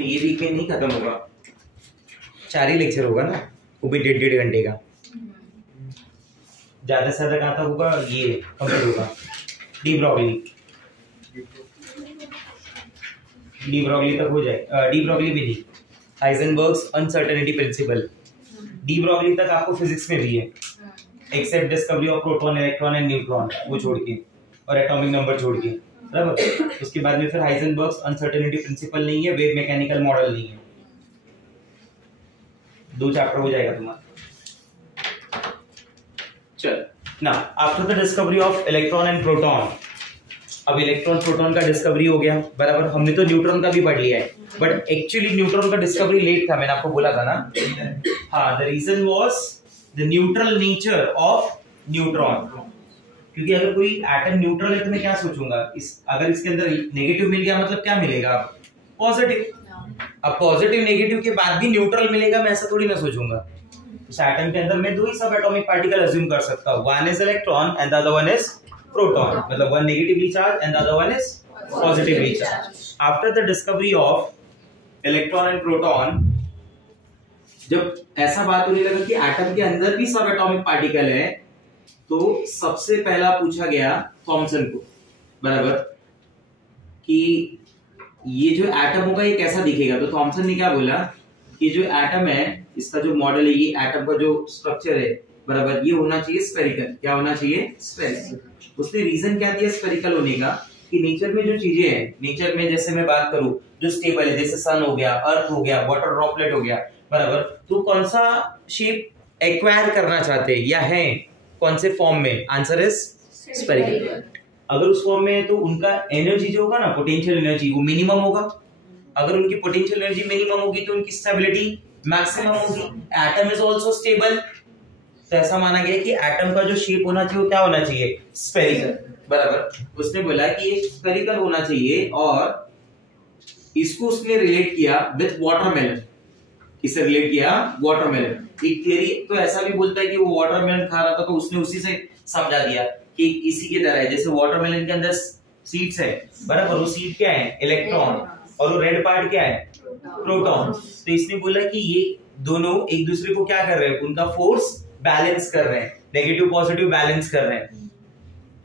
तो ये वीकेंड नहीं खत्म होगा, 4 ही लेक्चर होगा ना, वो भी 1.5 घंटे का, ज्यादा से ज्यादा कहाँ तक होगा, ये कंप्लीट होगा। डी ब्रॉगली तक हो जाए, डी ब्रॉगली भी नहीं, Heisenberg's uncertainty principle, de Broglie तक आपको फिजिक्स में भी है, except discovery of proton, electron and neutron, वो छोड़ के और एटॉमिक नंबर छोड़ के, बराबर। उसके बाद में फिर हाइजेनबर्ग्स अनसर्टेनिटी प्रिंसिपल नहीं है, वेव मैकेनिकल मॉडल नहीं है, 2 चैप्टर हो जाएगा तुम्हारा। चल ना, after the discovery of electron and proton, अब इलेक्ट्रॉन प्रोटॉन का डिस्कवरी हो गया, बराबर। हमने तो न्यूट्रॉन का भी पढ़ लिया है, बट एक्चुअली न्यूट्रॉन का डिस्कवरी लेट था, मैंने आपको बोला था ना। हाँ, the reason was the neutral nature of neutron, क्योंकि अगर कोई एटम न्यूट्रल है तो मैं क्या सोचूंगा, अगर इसके अंदर नेगेटिव मिल गया मतलब क्या मिलेगा, पॉजिटिव। अब पॉजिटिव नेगेटिव के बाद भी न्यूट्रल मिलेगा, मैं ऐसा थोड़ी ना सोचूंगा। इस एटम के अंदर मैं 2 ही सब एटॉमिक पार्टिकल अज्यूम कर सकता हूँ, one is electron and the other one is proton, मतलब one negatively charge and the other one is positively charge. After the discovery of electron and proton, जब ऐसा बात होने लगा कि एटम के अंदर भी सब एटॉमिक पार्टिकल है, तो सबसे पहला पूछा गया थॉमसन को, बराबर, कि ये जो एटम होगा ये कैसा दिखेगा। तो थॉमसन ने क्या बोला कि जो एटम है, इसका जो मॉडल है, ये एटम का जो स्ट्रक्चर है, बराबर, ये होना चाहिए स्फेरिकल। क्या होना चाहिए? स्फेरिकल। उसने रीजन क्या दिया स्फेरिकल होने का, कि नेचर में जो चीजें हैं, नेचर में जैसे मैं बात करूं जो स्टेबल है, जैसे सन हो गया, अर्थ हो गया, वाटर ड्रॉपलेट हो गया, बराबर, तो कौन सा शेप एक्वायर करना चाहते हैं या है, कौन से फॉर्म में? Answer is spherical. अगर उस फॉर्म में है तो उनका एनर्जी जो होगा ना, पोटेंशियल एनर्जी, वो मिनिमम होगा। अगर उनकी पोटेंशियल एनर्जी मिनिमम होगी तो उनकी स्टेबिलिटी मैक्सिमम होगी। एटम इज आल्सो स्टेबल, तो ऐसा माना गया कि एटम का जो शेप होना चाहिए वो क्या होना चाहिए? स्फेरिकल, बराबर। उसने बोला कि ये स्फेरिकल होना चाहिए, और इसको उसने रिलेट किया विथ वाटरमेलन। किससे रिलेट किया? वाटरमेलन। एक थियरी तो ऐसा भी बोलता है कि वो वाटरमेलन खा रहा था, तो उसने उसी से समझा दिया कि इसी की तरह है, जैसे वाटरमेलन के अंदर सीड्स है, बराबर, वो सीड क्या है? इलेक्ट्रॉन, और वो रेड पार्ट क्या है? प्रोटॉन। तो इसने बोला कि ये दोनों एक दूसरे को क्या कर रहे हैं? उनका फोर्स बैलेंस कर रहे हैं, नेगेटिव पॉजिटिव बैलेंस कर रहे हैं,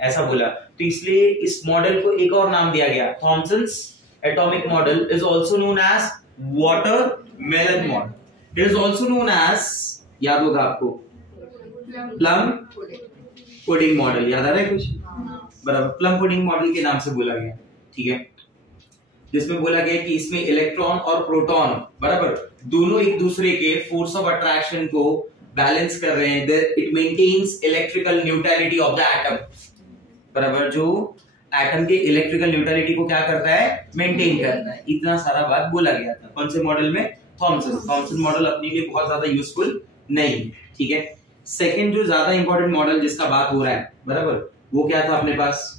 ऐसा बोला। तो इसलिए इस मॉडल को एक और नाम दिया गया, Thomson's atomic model is also known as watermelon model. It is also known as, याद होगा आपको, प्लम पुडिंग मॉडल। याद आ रहा है कुछ? बराबर, प्लम पुडिंग मॉडल के नाम से बोला गया, ठीक है, जिसमें बोला गया कि इसमें इलेक्ट्रॉन और प्रोटॉन, बराबर, दोनों एक दूसरे के फोर्स ऑफ अट्रैक्शन को बैलेंस कर रहे हैं। It maintains electrical neutrality of the atom, बराबर, जो एटम के इलेक्ट्रिकल न्यूट्रलिटी को क्या करता है? मेंटेन करता है। इतना सारा बात बोला गया था कौन से मॉडल में? थॉमसन मॉडल अपने लिए बहुत ज्यादा यूजफुल नहीं, ठीक है। सेकंड जो ज्यादा इंपॉर्टेंट मॉडल जिसका बात हो रहा है, बराबर, वो क्या था अपने पास?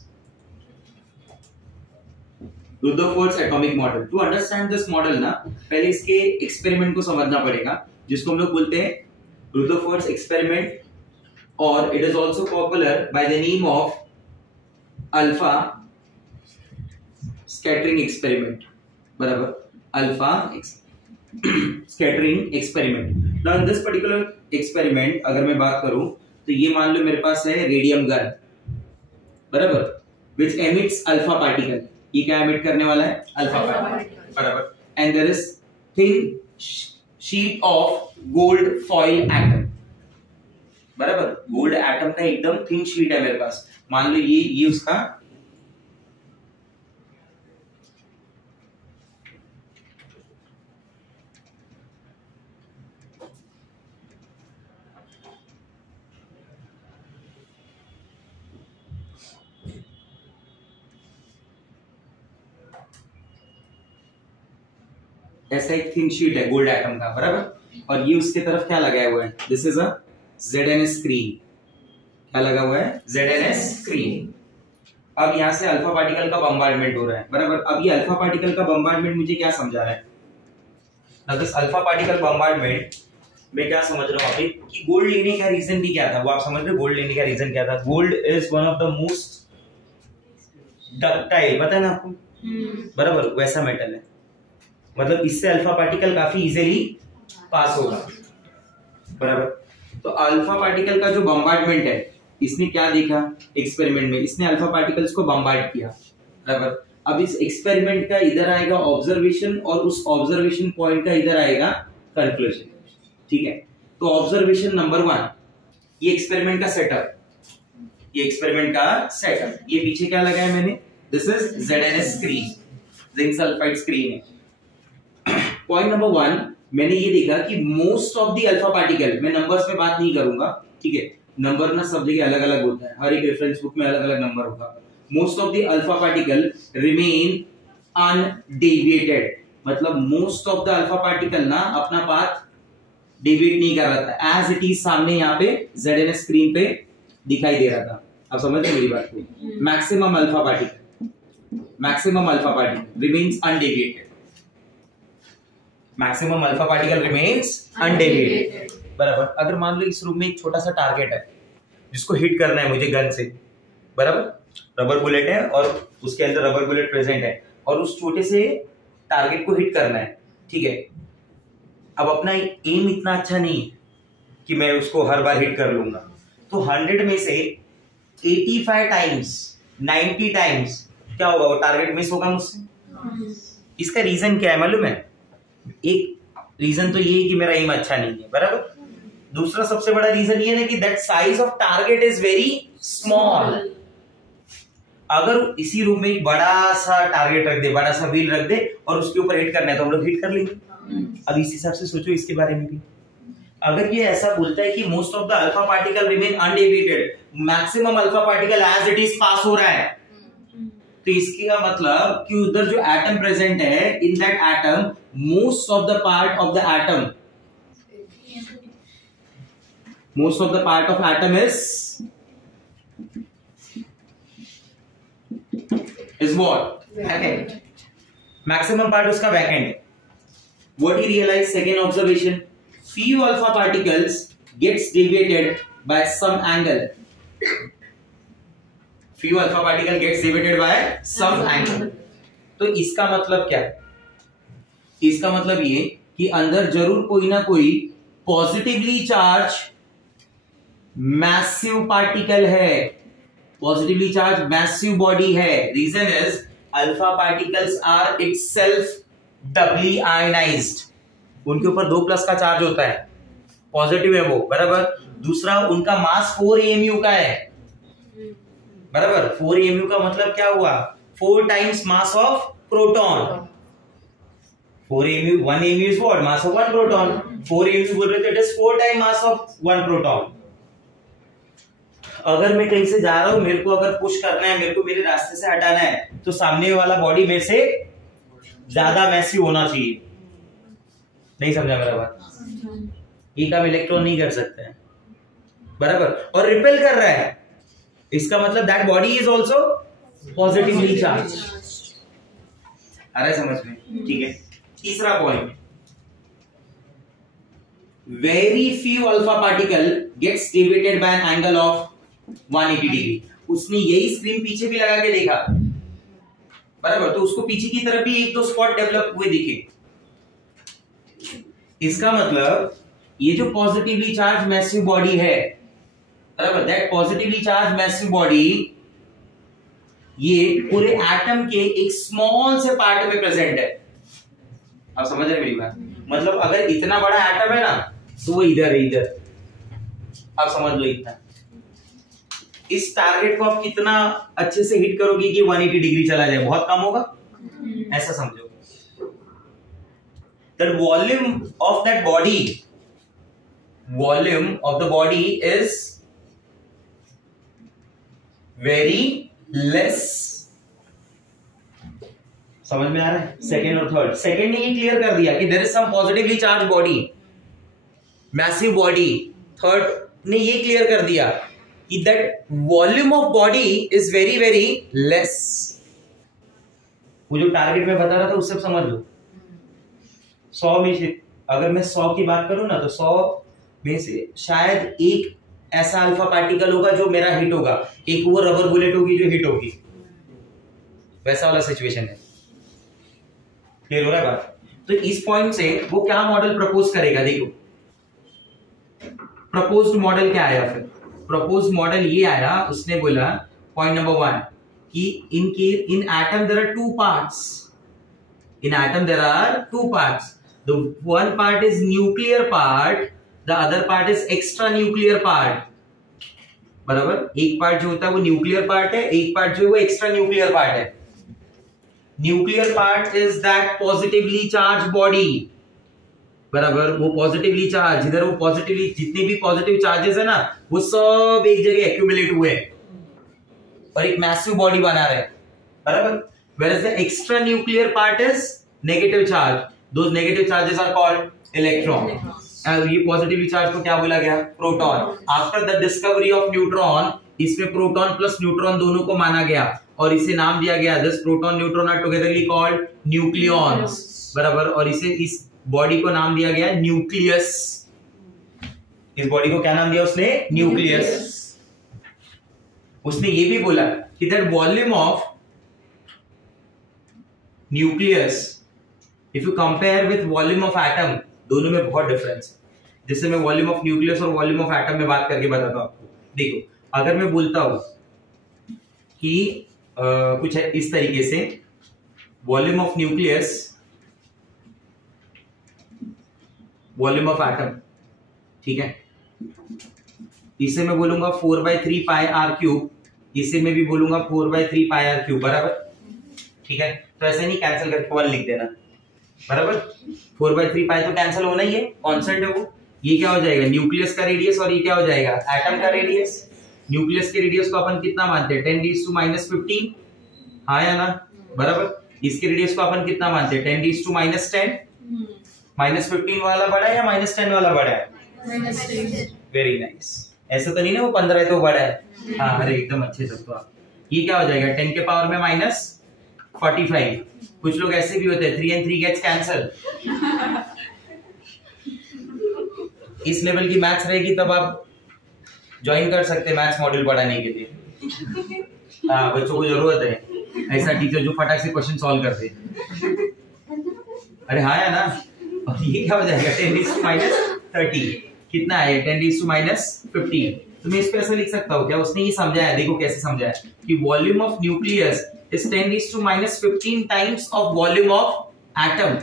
Rutherford's atomic model. To understand this model ना, पहले इसके एक्सपेरिमेंट को समझना पड़ेगा, जिसको हम लोग बोलते हैं रुदरफोर्ड्स एक्सपेरिमेंट, और it is also popular by the name of alpha scattering experiment, बराबर, alpha scattering experiment. Now in this particular experiment अगर मैं बात करूं तो ये मान लो मेरे पास है रेडियम गन, बराबर, विच एमिट्स अल्फा पार्टिकल। ये क्या एमिट करने वाला है? अल्फा पार्टिकल, बराबर, and there is thin sheet of gold foil atom, बराबर, गोल्ड एटम का एकदम थिन शीट है मेरे पास। मान लो ये उसका ऐसा एक थिन शीट है गोल्ड एटम का, बराबर, और ये उसके तरफ क्या लगाया हुआ है? This is a ZNS screen. क्या लगा हुआ है? ZNS screen. अब यहां से अल्फा पार्टिकल का बम्बार्डमेंट हो रहा है, बराबर। अब ये अल्फा पार्टिकल का बम्बार्डमेंट मुझे क्या समझा रहा है? दिस अल्फा पार्टिकल बम्बार्डमेंट मैं क्या समझ रहा हूं अभी, कि गोल्ड लेने का रीजन भी क्या था, वो आप समझ रहे हो? गोल्ड लेने का रीजन क्या था? Gold is one of the most ductile, पता है ना आपको, बराबर, वैसा मेटल है, मतलब इससे अल्फा पार्टिकल काफी इजीली पास होगा, बराबर। तो अल्फा पार्टिकल का जो बम्बार्डमेंट है, इसने क्या देखा एक्सपेरिमेंट में, इसने अल्फा पार्टिकल्स को बम्बार्ड किया, बराबर। अब इस एक्सपेरिमेंट का इधर आएगा ऑब्जर्वेशन और उस ऑब्जर्वेशन पॉइंट का इधर आएगा कंक्लूजन, ठीक है। तो ऑब्जर्वेशन नंबर 1, ये एक्सपेरिमेंट का सेटअप, ये एक्सपेरिमेंट का सेटअप, ये पीछे क्या लगाया मैंने, this is ZNS screen, zinc sulphide screen है। पॉइंट नंबर 1, मैंने ये देखा कि most of the alpha particle, मैं नंबर्स में बात नहीं करूंगा, ठीक है, नंबर ना सब जगह अलग अलग होता है, हर एक रेफरेंस बुक में अलग अलग नंबर होगा। Most of the alpha particle remain undeviated, मतलब most of the alpha particle ना अपना पाथ डेविएट नहीं कर रहा था, एज इट इज सामने यहाँ पे ZNS स्क्रीन पे दिखाई दे रहा था। अब समझ रहे मेरी बात को, maximum alpha particle remains undeviated, maximum alpha particle remains undeviated, बराबर। अगर मान लो इस रूम में एक छोटा सा टारगेट है जिसको हिट करना है मुझे गन से, बराबर, रबर बुलेट है और उसके अंदर रबर बुलेट प्रेजेंट है और उस छोटे से टारगेट को हिट करना है, ठीक है। अब अपना एम इतना अच्छा नहीं कि मैं उसको हर बार हिट कर लूंगा, तो 100 में से 85 टाइम्स 90 टाइम्स क्या होगा, वो टारगेट मिस होगा मुझसे। इसका रीजन क्या है मालूम है, एक रीजन तो ये है कि मेरा एम अच्छा नहीं है, बराबर। दूसरा सबसे बड़ा रीजन ये है कि that size of target is very small. अगर इसी रूम में एक बड़ा सा टारगेट रख दे, बड़ा सा व्हील रख दे और उसके ऊपर हिट करना है तो हम लोग हिट कर लेंगे। अब इस हिसाब से सोचो इसके बारे में भी, अगर ये ऐसा बोलता है कि most of the alpha particle remain undeviated, maximum alpha particle as it is pass हो रहा है, तो इसका मतलब कि उधर जो एटम प्रेजेंट है, in that atom most of the part of the atom, most of the part of atom is what? Vacant. Maximum part उसका vacant है। What he realized, second observation, few alpha particles gets deviated by some angle. Few alpha particle gets deviated by some angle. तो इसका मतलब क्या है? इसका मतलब ये कि अंदर जरूर कोई ना कोई पॉजिटिवली चार्ज मैसिव पार्टिकल है, पॉजिटिवली चार्ज मैसिव बॉडी है। Reason is alpha particles are itself doubly ionised, उनके ऊपर 2+ का चार्ज होता है, पॉजिटिव है वो, बराबर। दूसरा उनका मास 4 AMU का है, बराबर। 4 AMU का मतलब क्या हुआ, 4 times mass of proton. 4 AMU, 1 AMU is what? Mass of 1 proton. 4 AMU बोल रहे थे, it is 4 times mass of 1 proton. अगर मैं कहीं से जा रहा हूं, मेरे को अगर पुश करना है, मेरे को मेरे रास्ते से हटाना है, तो सामने वाला बॉडी मेरे से ज्यादा मैसिव होना चाहिए। नहीं समझा मेरा बात? ये काम इलेक्ट्रॉन नहीं कर सकते हैं, बराबर। और रिपेल कर रहा है, इसका मतलब that body is also positively charge. आ रहा है समझ में? ठीक है। तीसरा point, very few alpha particle gets deviated by an angle of 180 degree. उसने यही स्क्रीन पीछे भी लगा के देखा, बराबर, तो उसको पीछे की तरफ भी 1-2 स्पॉट डेवलप हुए दिखे। इसका मतलब ये जो पॉजिटिवली चार्ज मैसिव बॉडी है, बराबर, that positively charge massive body ये पूरे एटम के एक स्मॉल से पार्ट में प्रेजेंट है। आप समझ रहे मेरी बात? मतलब अगर इतना बड़ा एटम है ना, तो वो इधर है, इधर। आप समझ लो इतना। इस टारगेट को आप कितना अच्छे से हिट करोगे कि 180 डिग्री चला जाए, बहुत कम होगा, ऐसा समझो। That volume of that body, volume of the body is very less. समझ में आ रहा है? सेकेंड और थर्ड, सेकेंड ने ये क्लियर कर दिया कि there is some positively charge body, massive body. Third ने ये क्लियर कर दिया कि that volume of body is very very less. वो जो टारगेट में बता रहा था उससे समझ लो। 100 में से अगर मैं 100 की बात करूं ना, तो 100 में से शायद एक ऐसा अल्फा पार्टिकल होगा जो मेरा हिट होगा, एक वो रबर बुलेट होगी जो हिट होगी, वैसा वाला सिचुएशन है। क्लियर हो रहा है बात? तो इस पॉइंट से वो क्या मॉडल प्रपोज करेगा, देखो प्रपोज्ड मॉडल क्या आया, फिर प्रपोज्ड मॉडल ये आया, उसने बोला पॉइंट नंबर 1 कि in atom there are two parts, in atom there are two parts, the one part is nuclear part, the other part is extra nuclear part, बराबर। एक पार्ट जो होता है वो न्यूक्लियर पार्ट है, एक पार्ट जो है वो एक्स्ट्रा न्यूक्लियर पार्ट है। Nuclear part is that positively charge body, बराबर, वो पॉजिटिवली चार्ज, इधर वो पॉजिटिवली, जितने भी पॉजिटिव चार्जेस है ना वो सब एक जगह एक्यूमुलेट हुए और एक मैसिव बॉडी बना रहे, बराबर। whereas the extra nuclear part is negative charge, those negative charges are called electron, और ये पॉजिटिवली चार्ज को क्या बोला गया, proton. After the discovery of neutron, इसमें प्रोटॉन प्लस न्यूट्रॉन दोनों को माना गया और इसे नाम दिया गया, this proton neutron are togetherly called nucleons, बराबर। और इसे, इस बॉडी को नाम दिया गया न्यूक्लियस, इस बॉडी को क्या नाम दिया उसने, न्यूक्लियस। उसने ये भी बोला कि that volume of nucleus if you compare with volume of atom, दोनों में बहुत डिफरेंस है। जैसे मैं वॉल्यूम ऑफ न्यूक्लियस और वॉल्यूम ऑफ एटम में बात करके बताता हूं आपको। देखो, अगर मैं बोलता हूं कि कुछ है इस तरीके से, volume of nucleus, volume of atom, ठीक है, इसे मैं बोलूंगा 4/3 पाई आर क्यूब, इसे मैं भी बोलूंगा 4/3 पाई आर क्यूब, बराबर, ठीक है। तो ऐसे नहीं कैंसिल करके 1 लिख देना, बराबर। 4/3 पाई तो कैंसिल होना ही है, कांस्टेंट है वो। ये क्या हो जाएगा, न्यूक्लियस का रेडियस, और ये क्या हो जाएगा, एटम का रेडियस। न्यूक्लियस के रेडियस को अपन कितना मानते हैं, 10⁻⁻15, हाँ या ना, बराबर। इसके रेडियस को अपन कितना मानते हैं, 10⁻10। -15 वाला बड़ा है या -10 वाला बड़ा है, वेरी नाइस। ऐसा तो नहीं ना वो 15 है तो बड़ा है, हाँ, अरे एकदम अच्छे से। तो आप ये क्या हो जाएगा, 10 के पावर में -45। कुछ लोग ऐसे भी होते हैं, 3 and 3 गेट्स कैंसल। इस लेवल की मैथ्स रहेगी तब आप ज्वाइन कर सकते हैं मैथ्स मॉड्यूल पढ़ाने के लिए। हाँ, बच्चों को जरूरत है ऐसा टीचर जो फटाक से क्वेश्चन सॉल्व कर दे। अरे हाँ या ना। और ये क्या हो जाएगा, 10⁻30 कितना है, 10⁻15। तो मैं इस पे ऐसा लिख सकता हूँ क्या, उसने ये समझाया, देखो कैसे समझाया कि volume of nucleus is 10⁻15 times of volume of atom.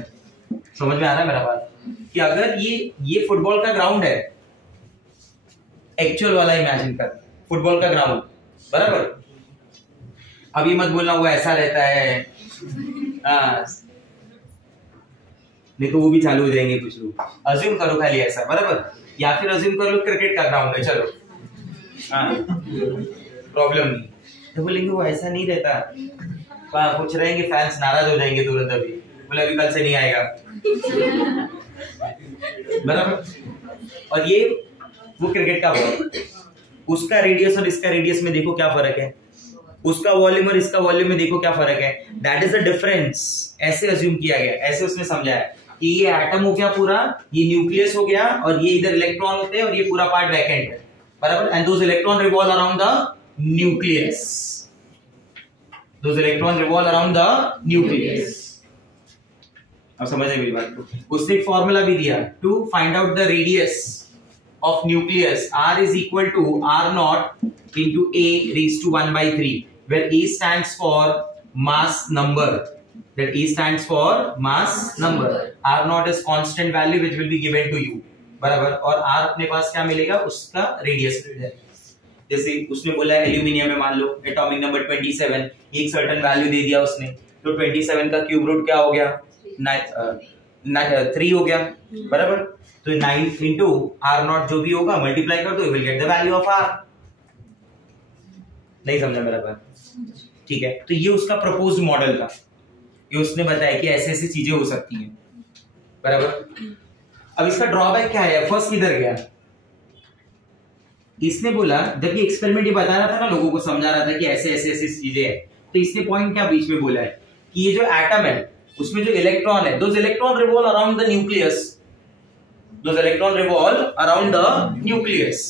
समझ में आ रहा है मेरा बात, कि अगर ये फुटबॉल का ग्राउंड है, एक्चुअल वाला इमेजिन कर, फुटबॉल का ग्राउंड, बराबर। अब ये मत बोलना वो ऐसा रहता है, हाँ, नहीं तो वो भी चालू हो जाएंगे कुछ लोग। अज्यूम करो खाली ऐसा, बराबर, या फिर अज्यूम करो क्रिकेट का ग्राउंड है, चलो, हाँ, प्रॉब्लम नहीं। तो बोलेंगे वो ऐसा नहीं रहता, कुछ रहेंगे फैंस नाराज हो जाएंगे तुरंत, अभी बोले अभी कल से नहीं आएगा, बराबर। और ये वो क्रिकेट का बॉल, उसका रेडियस और इसका रेडियस में देखो क्या फर्क है, उसका वॉल्यूम और इसका वॉल्यूम में देखो क्या फर्क है, दैट इज द डिफरेंस। ऐसे अज्यूम किया गया, ऐसे उसने समझाया कि ये एटम हो गया पूरा, ये न्यूक्लियस हो गया, और ये इधर इलेक्ट्रॉन होते हैं और ये पूरा पार्ट वैकेंट है, बराबर। And those electron revolve around the nucleus, those electron revolve around the nucleus. अब समझे मेरी बात को। उसने एक फॉर्मूला भी दिया to find out the radius of nucleus, R is equal to R0 into A raised to 1/3, where A stands for mass number, that A stands for mass number, R0 is constant value which will be given to you, बराबर। और R अपने पास क्या मिलेगा, उसका radius मिल जाएगा। जैसे उसने बोला है एल्यूमिनियम में मान लो एटॉमिक नंबर 27, एक सर्टेन वैल्यू दे दिया उसने, तो 27 का क्यूब रूट क्या हो गया, 3 हो गया, बराबर। तो 9 इंटू R0 जो भी होगा मल्टीप्लाई कर दो, you will get the value of R। नहीं समझा मेरा बात, ठीक है। तो ये उसका प्रपोज्ड मॉडल था, ये उसने बताया कि ऐसे ऐसी चीजें हो सकती हैं, बराबर। अब इसका ड्रॉबैक क्या है, फर्स्ट किधर गया, इसने बोला जब ये एक्सपेरिमेंट ये बता रहा था ना, लोगों को समझा रहा था कि ऐसे ऐसे ऐसी चीजें हैं, तो इसने पॉइंट क्या बीच में बोला है कि ये जो एटम है उसमें जो इलेक्ट्रॉन है, those electron revolve around the nucleus, those electron revolve around the nucleus,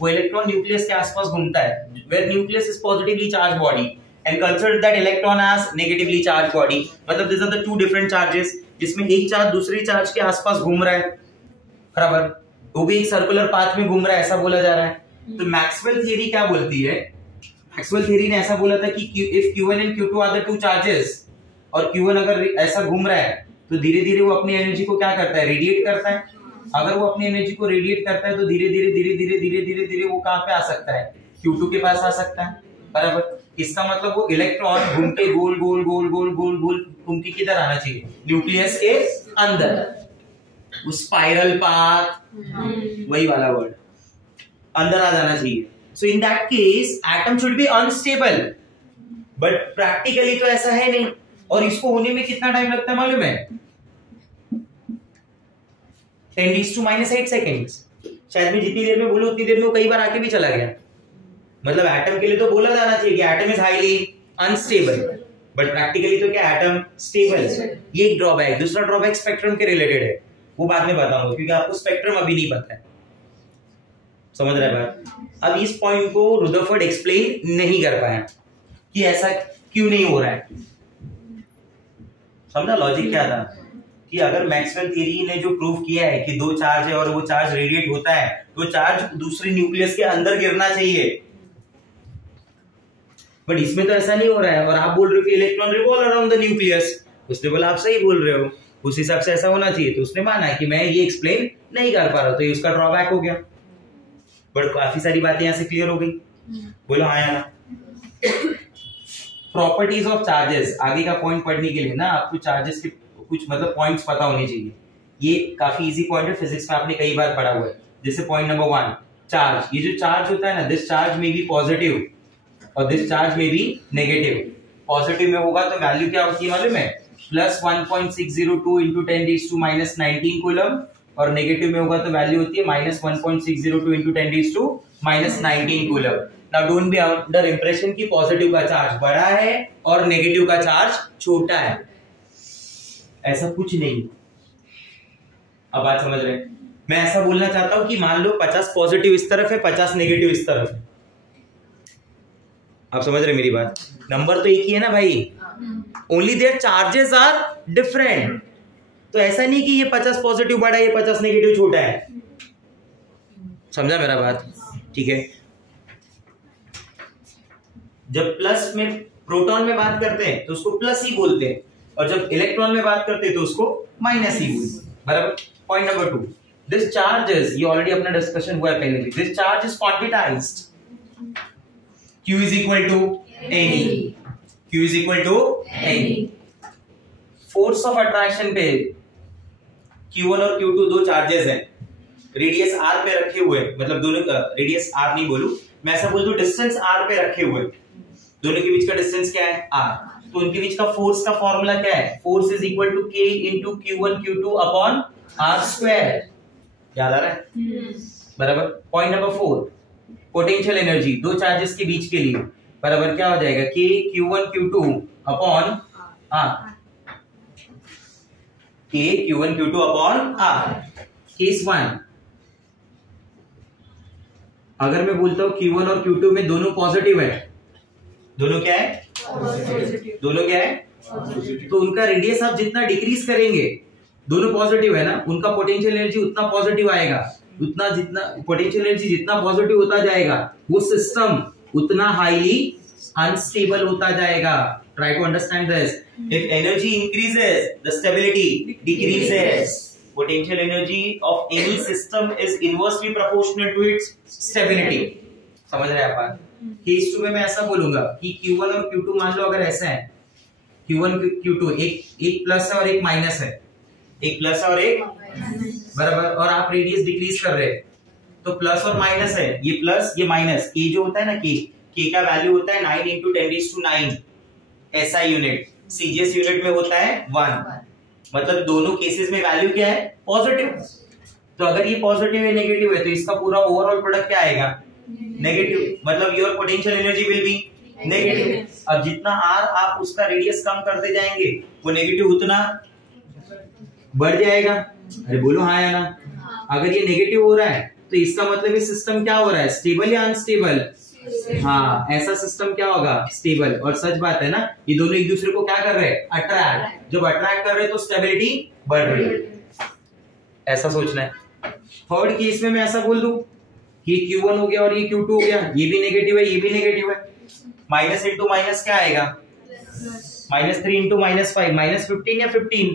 वो इलेक्ट्रॉन न्यूक्लियस के आसपास घूमता है, where nucleus is positively charged body and consider that electron as negatively charged body, मतलब these are the two different charges, जिसमें एक charge दूसरी charge के आसपास घूम रहा है, बराबर, वो भी एक सर्कुलर पाथ में घूम रहा है, ऐसा बोला जा रहा है। तो मैक्सवेल थियरी क्या बोलती है? मैक्सवेल थियरी ने ऐसा बोला था कि if Q1 and Q2 are the two charges, और Q1 अगर ऐसा घूम रहा है तो धीरे धीरे वो अपनी एनर्जी को क्या करता है? रेडिएट करता है। अगर वो अपनी एनर्जी को रेडिएट करता है तो धीरे धीरे धीरे धीरे धीरे धीरे धीरे वो कहां पे आ सकता है? Q2 के पास आ सकता है, बराबर। इसका मतलब वो इलेक्ट्रॉन घूम के गोल गोल गोल गोल गोल गोल घूम के किधर आना चाहिए? न्यूक्लियस के अंदर, वो स्पाइरल पाथ, वही वाला वर्ड, अंदर आ जाना चाहिए। So in that case atom should be unstable, but practically तो ऐसा है नहीं। और इसको होने में कितना टाइम लगता है मालूम है? 10⁻⁻8 सेकेंड्स। शायद मैं जितनी देर में बोलूं उतनी देर में वो कई बार आके भी चला गया। मतलब एटम के लिए तो बोला जाना चाहिए कि atom is highly unstable, but practically तो क्या एटम स्टेबल है। ये एक ड्रॉबैक। दूसरा ड्रॉबैक स्पेक्ट्रम के रिलेटेड है, वो बाद में बताऊंगा, क्योंकि आपको स्पेक्ट्रम अभी नहीं पता है। समझ रहे हैं? अब इस पॉइंट को रुदरफोर्ड एक्सप्लेन नहीं कर पाया कि ऐसा क्यों नहीं हो रहा है। समझा लॉजिक क्या था? कि अगर मैक्सवेल थ्योरी ने जो प्रूव किया है कि दो चार्ज है और वो चार्ज रेडिएट होता है, तो चार्ज दूसरी न्यूक्लियस के अंदर गिरना चाहिए, बट इसमें तो ऐसा नहीं हो रहा है। और आप बोल रहे हो कि electron revolve around the nucleus. उसने बोला आप सही बोल रहे हो, उस हिसाब से ऐसा होना चाहिए। तो उसने माना कि मैं ये एक्सप्लेन नहीं कर पा रहा, तो ये उसका ड्रॉबैक हो गया। बट काफी सारी बातें यहां से क्लियर हो गई। बोलो हाँ या ना? प्रॉपर्टीज ऑफ चार्जेस, आगे का पॉइंट पढ़ने के लिए ना आपको चार्जेस के कुछ मतलब पॉइंट्स पता होने चाहिए। ये काफी इजी पॉइंट है, फिजिक्स में आपने कई बार पढ़ा हुआ है। जैसे पॉइंट नंबर 1, चार्ज। ये जो चार्ज होता है ना, दिस चार्ज में बी पॉजिटिव और दिस चार्ज में बी नेगेटिव। पॉजिटिव में होगा तो वैल्यू क्या होती है मालूम है? प्लस 1.602 इंटू 10⁻⁻⁹ कूलम, और नेगेटिव में होगा तो वैल्यू होती है minus 1.602 into 10⁻⁻19 coulomb. Now don't be under impression कि पॉजिटिव का चार्ज बड़ा है और नेगेटिव का चार्ज छोटा है, ऐसा कुछ नहीं। अब बात समझ रहे हैं? मैं ऐसा बोलना चाहता हूं कि मान लो 50 पॉजिटिव इस तरफ है, 50 नेगेटिव इस तरफ है। आप समझ रहे मेरी बात? नंबर तो एक ही है ना भाई, only their charges are different. तो ऐसा नहीं कि ये 50 पॉजिटिव बड़ा है, ये 50 नेगेटिव छोटा है। समझा मेरा बात? ठीक है। जब प्लस में प्रोटॉन में बात करते हैं तो उसको प्लस ही बोलते हैं, और जब इलेक्ट्रॉन में बात करते हैं तो उसको माइनस ही बोलते हैं, बराबर। पॉइंट नंबर 2, दिस चार्जेस, ये ऑलरेडी अपना डिस्कशन हुआ है पहले भी, this charge is quantised. Q is equal to NE, Q is equal to NE। Force of attraction पे Q1 और Q2 दो चार्जेस हैं, रेडियस r पे रखे हुए, मतलब दोनों का रेडियस r नहीं बोलूं मैं, ऐसा बोल दूं डिस्टेंस r पे रखे हुए, दोनों के बीच का डिस्टेंस क्या है? r। तो उनके बीच का फोर्स का फॉर्मूला क्या है? Force is equal to K into Q1 Q2 upon r square. याद आ रहा है? बराबर। पॉइंट नंबर 4, पोटेंशियल एनर्जी दो चार्जेस के बीच के लिए, बराबर क्या हो जाएगा? K Q1 Q2 upon r, K Q1 Q2 upon r। Case 1, अगर मैं बोलता हूं Q1 और Q2 में दोनों पॉजिटिव है, दोनों क्या है? पॉजिटिव। दोनों क्या है? पॉजिटिव। तो उनका रेडियस आप जितना डिक्रीज करेंगे, दोनों पॉजिटिव है ना, उनका पोटेंशियल एनर्जी उतना पॉजिटिव आएगा, उतना जितना पोटेंशियल एनर्जी जितना पॉजिटिव होता जाएगा, वो सिस्टम उतना हाईली अनस्टेबल होता जाएगा। Try to understand this. If energy increases, the stability decreases. Potential energy of any system is inversely proportional to its stability। समझ रहे हैं आप? केस 2 में मैं ऐसा बोलूंगा कि Q1 और Q2 मान लो अगर ऐसा है, Q1 Q2 एक प्लस है और एक माइनस है, एक प्लस है और एक बराबर, और आप रेडियस डिक्रीज कर रहे हैं, तो प्लस और माइनस है, ये प्लस ये माइनस। K जो होता है ना, K का वैल्यू होता है 9 into 10⁻⁹ SI unit, CGS unit में होता है 1। मतलब दोनों केसेस में वैल्यू क्या है? पॉजिटिव। तो अगर ये पॉजिटिव है नेगेटिव है, तो इसका पूरा ओवरऑल प्रोडक्ट क्या आएगा? नेगेटिव। मतलब your potential energy will be negative. अब जितना r आप उसका रेडियस कम करते जाएंगे, वो नेगेटिव उतना बढ़ जाएगा। अरे बोलो हाँ या ना? अगर ये नेगेटिव हो रहा है तो इसका मतलब ये सिस्टम क्या हो रहा है? स्टेबल या अनस्टेबल? हाँ, ऐसा सिस्टम क्या होगा, स्टेबल। और सच बात है ना, ये दोनों एक दूसरे को क्या कर रहे हैं, अट्रैक्ट। जब अट्रैक्ट कर रहे हैं तो स्टेबिलिटी बढ़ रही है, ऐसा सोचना है। थर्ड केस में मैं ऐसा बोल दूं, ये Q1 हो गया और ये Q2 हो गया, ये भी नेगेटिव है, ये भी नेगेटिव है। माइनस इंटू माइनस क्या आएगा, -3 इंटू -5, -15 या 15,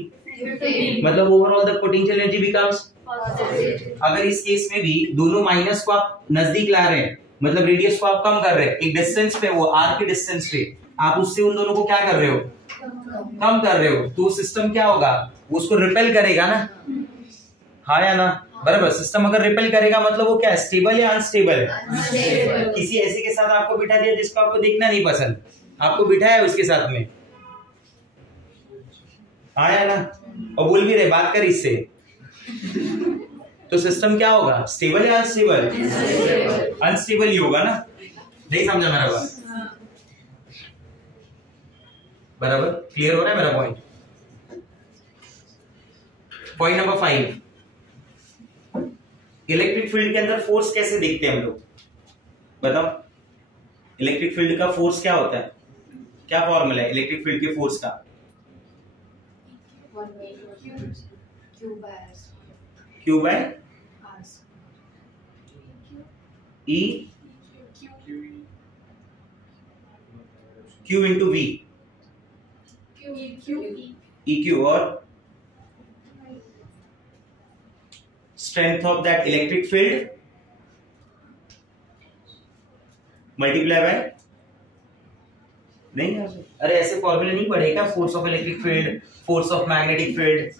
मतलब overall the potential energy becomes positive. अगर इस केस में भी दोनों माइनस को आप नजदीक ला रहे हैं, मतलब रेडियस को आप कम कर रहे हैं, एक डिस्टेंस पे, वो r के डिस्टेंस पे आप उससे उन दोनों को क्या कर रहे हो, कम कर रहे हो, तो सिस्टम क्या होगा, उसको रिपेल करेगा ना, हाँ या ना, बराबर। सिस्टम अगर रिपेल करेगा मतलब वो क्या है, स्टेबल या अनस्टेबल है। किसी ऐसे के साथ आपको बिठा दिया जिसको आपको देखना नहीं पसंद, आपको बिठाया उसके साथ में, हाँ या ना, और बोल भी रहे बात कर इससे, तो सिस्टम क्या होगा, स्टेबल या अनस्टेबल, अनस्टेबल ही होगा ना। नहीं समझा मेरा बात, बराबर क्लियर हो रहा है मेरा point. Point number 5, electric field के अंदर फोर्स कैसे देखते हैं हम लोग, बताओ। इलेक्ट्रिक फील्ड का फोर्स क्या होता है, क्या फॉर्मूला है इलेक्ट्रिक फील्ड के फोर्स का, Q by E Q into V, EQ, और strength of that electric field multiply by, नहीं, अरे ऐसे फॉर्मूले नहीं पढ़ेगा, force of electric field, force of magnetic field,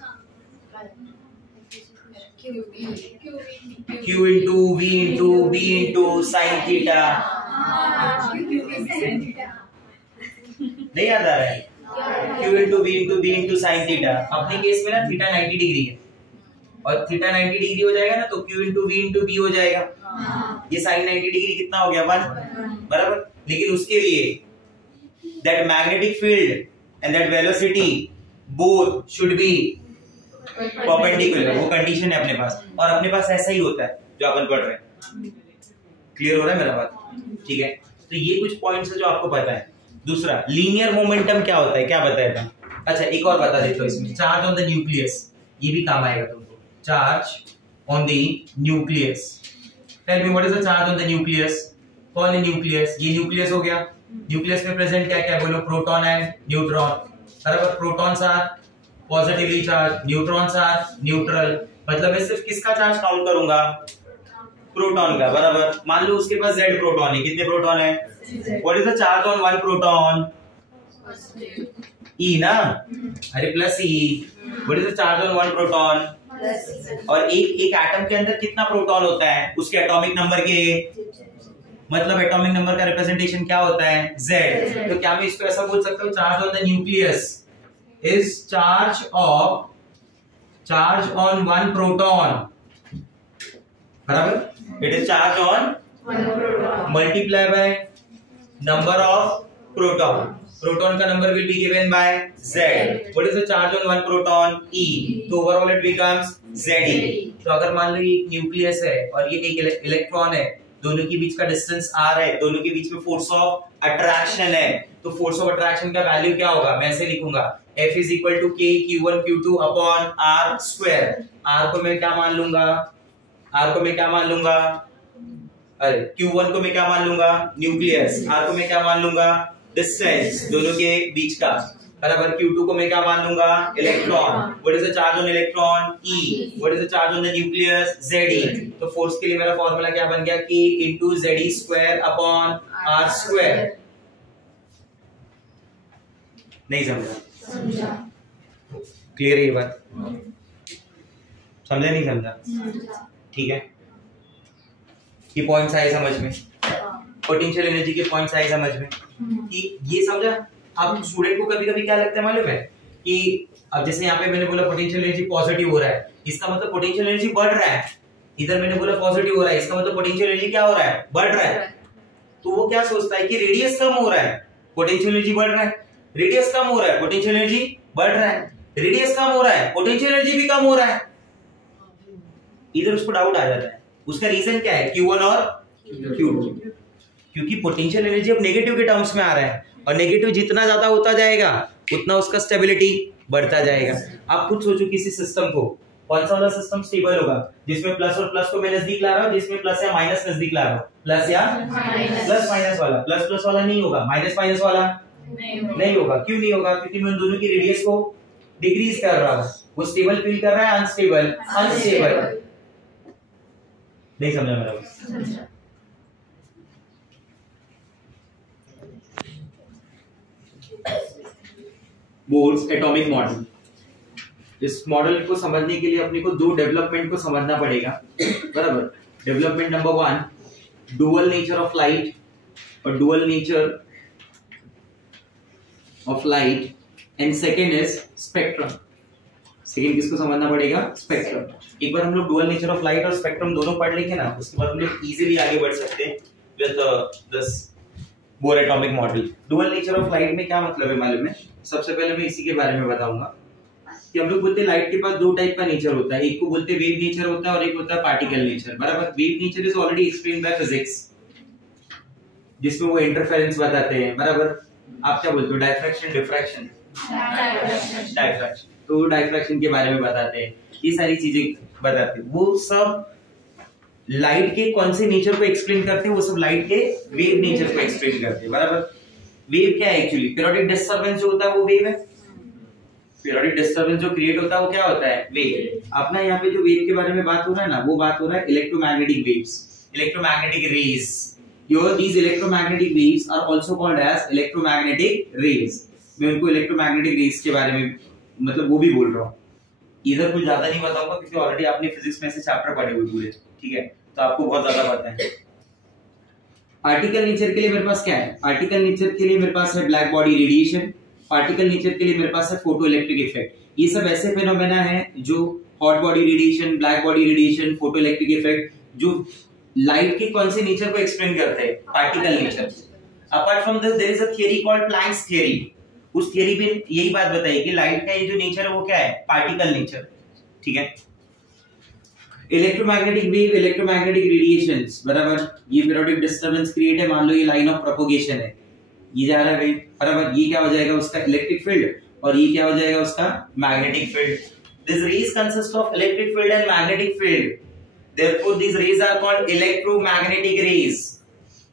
Q into V into B into sin theta, नहीं याद आ रहा है, Q into V into B into sin theta. अपने केस में ना थीटा 90 डिग्री है, और थीटा 90 डिग्री हो जाएगा ना तो Q into V into B हो जाएगा, ये sin 90 डिग्री कितना हो गया, 1, बराबर। लेकिन उसके लिए that magnetic field and that velocity both should be perpendicular, वो कंडीशन है अपने पास, और अपने पास ऐसा ही होता है जो अपन पढ़ रहे हैं। क्लियर हो रहा है मेरा बात, ठीक है। तो ये कुछ पॉइंट्स है जो आपको पता है। दूसरा, लीनियर मोमेंटम क्या होता है, क्या बताया था। अच्छा, एक और बता देता हूं इसमें, चार्ज ऑन द न्यूक्लियस, ये भी काम आएगा तुमको। Charge on the nucleus, tell me what is the charge on the nucleus. कौन है न्यूक्लियस, ये न्यूक्लियस हो गया। न्यूक्लियस में प्रेजेंट क्या क्या बोलो, प्रोटॉन एंड न्यूट्रॉन, बराबर। Protons are positively charge, neutrons are neutral, मतलब मैं सिर्फ किसका चार्ज काउंट करूंगा, प्रोटॉन का, बराबर। मान लो उसके पास Z प्रोटॉन है, कितने प्रोटॉन है, what is the charge on 1 proton, E ना, अरे plus E। What is the charge on 1 proton, और एक एटम के अंदर कितना प्रोटॉन होता है, उसके एटॉमिक नंबर के, मतलब एटॉमिक नंबर का रिप्रेजेंटेशन क्या होता है, Z। तो क्या मैं इसको ऐसा बोल सकता हूँ, charge on the nucleus is charge on 1 proton, बराबर। it is charge on 1 proton multiply by number of proton, proton का number will be given by Z। what is the charge on 1 proton, E, तो overall it becomes Ze। तो अगर मान लो ये nucleus है और ये एक इलेक्ट्रॉन है, दोनों के बीच का डिस्टेंस r है, दोनों के बीच में फोर्स ऑफ अट्रैक्शन है, तो फोर्स ऑफ अट्रैक्शन का वैल्यू क्या होगा, मैं ऐसे लिखूंगा, F is equal to K Q1 Q2 upon R square। R को मैं क्या मान लूंगा, R को मैं क्या मान लूंगा, अरे Q1 को मैं क्या मान लूंगा, न्यूक्लियस। R को मैं क्या मान लूंगा, डिस्टेंस दोनों के बीच का, बराबर। Q2 को मैं क्या मान लूंगा, electron. What is the charge on electron, E। What is the charge on the nucleus, Ze। तो फोर्स के लिए मेरा फॉर्मूला क्या बन गया, K into Ze square upon R square। नहीं समझा, क्लियर है ये बात, समझा नहीं समझा, ठीक है। ये पॉइंट्स आए समझ में, पोटेंशियल एनर्जी के पॉइंट्स आए समझ में कि ये समझा। अब स्टूडेंट को कभी कभी क्या लगता है मालूम है कि अब जैसे यहाँ पे मैंने बोला पोटेंशियल एनर्जी पॉजिटिव हो रहा है, इसका मतलब पोटेंशियल एनर्जी बढ़ रहा है। इधर मैंने बोला पॉजिटिव हो रहा है, इसका मतलब पोटेंशियल एनर्जी क्या हो रहा है, बढ़ रहा है। तो वो क्या सोचता है कि रेडियस कम हो रहा है, पोटेंशियल एनर्जी बढ़ रहा है, रेडियस कम हो रहा है, पोटेंशियल एनर्जी बढ़ रहा है, रेडियस कम हो रहा है, पोटेंशियल एनर्जी भी कम हो रहा है। इधर उसको डाउट आ जाता है, उसका रीजन क्या है, Q1 और Q2। क्योंकि पोटेंशियल एनर्जी अब नेगेटिव के टर्म्स में आ रहा है, और नेगेटिव जितना ज्यादा होता जाएगा उतना उसका स्टेबिलिटी बढ़ता जाएगा। आप खुद सोचो किसी सिस्टम को, कौन सा वाला सिस्टम स्टेबल होगा, जिसमें प्लस और प्लस को मैं नजदीक ला रहा हूँ, जिसमें प्लस या माइनस नजदीक ला रहा हूँ, प्लस या प्लस माइनस वाला। प्लस प्लस वाला नहीं होगा, माइनस माइनस वाला नहीं होगा। क्यों नहीं होगा? क्योंकि मैं उन दोनों की रेडियस को डिक्रीज कर रहा हूँ। वो स्टेबल फील कर रहा है, अनस्टेबल अनस्टेबल। नहीं समझा मेरा बात? बोर्स एटॉमिक मॉडल, इस मॉडल को समझने के लिए अपने को दो डेवलपमेंट को समझना पड़ेगा, बराबर। Development number 1, dual nature of light, और dual nature of light, and second is spectrum. Second किसको समझना पड़ेगा? स्पेक्ट्रम। एक बार हम लोग डुअल नेचर ऑफ लाइट और स्पेक्ट्रम दोनों पढ़ लेंगे ना, उसके बाद हम लोग इजीली आगे बढ़ सकते हैं with this bore atomic model. Dual nature of light में क्या मतलब है मालूम है? सबसे पहले मैं इसी के बारे में बताऊंगा कि हम लोग बोलते हैं लाइट के पास दो टाइप का नेचर होता है, एक को बोलते हैं वेव नेचर होता है और एक होता है पार्टिकल नेचर, बराबर। Wave nature is already explained bye physics, जिसमें वो इंटरफेरेंस बताते हैं, बराबर। आप क्या बोलते हो? Diffraction, diffraction, diffraction. तो डायफ्रैक्शन के बारे में बताते हैं, ये सारी चीजें बताते हैं। वो सब लाइट के कौन से नेचर को एक्सप्लेन करते हैं? वो सब लाइट के वेव नेचर को एक्सप्लेन करते हैं, बराबर। वेव क्या है एक्चुअली? पीरियोडिक डिस्टरबेंस जो होता है वो वेव है। पीरियोडिक डिस्टरबेंस जो क्रिएट होता है वो क्या होता है? वेव। अपना यहाँ पे जो वेव के बारे में बात हो रहा है ना, वो बात हो रहा है electromagnetic waves, electromagnetic rays. Here these electromagnetic waves are also called as electromagnetic rays। मैं उनको electromagnetic rays के बारे में मतलब वो भी बोल रहा हूँ। इधर कुछ ज्यादा नहीं बताऊंगा क्योंकि ऑलरेडी आपने फिजिक्स में से चैप्टर पढ़े हुए पूरे, ठीक है, तो आपको बहुत ज्यादा पता है। आर्टिकल नेचर के लिए मेरे पास क्या है? आर्टिकल नेचर के लिए मेरे पास है black body radiation. Particle nature के लिए मेरे पास है फोटो इलेक्ट्रिक इफेक्ट। ये सब ऐसे फेनोमेना है जो hot body radiation, black body radiation, photo electric effect, जो लाइट के कौन से नेचर को एक्सप्लेन करते हैं? Particle nature. Apart from this there is a theory called Planck's theory. उस थियरी में यही बात बताई कि लाइट का ये जो नेचर है वो क्या है? पार्टिकल नेचर, ठीक है। इलेक्ट्रोमैग्नेटिक वेव, इलेक्ट्रोमैग्नेटिक रेडिएशंस, बराबर। ये पीरियोडिक डिस्टरबेंस क्रिएट है, मान लो ये लाइन ऑफ प्रोपगेशन है, ये जा रहा है वेव, बराबर। ये क्या हो जाएगा? उसका इलेक्ट्रिक फील्ड, और ये क्या हो जाएगा? उसका magnetic field. This rays consist of electric field and magnetic field. Therefore, these rays are called electromagnetic rays.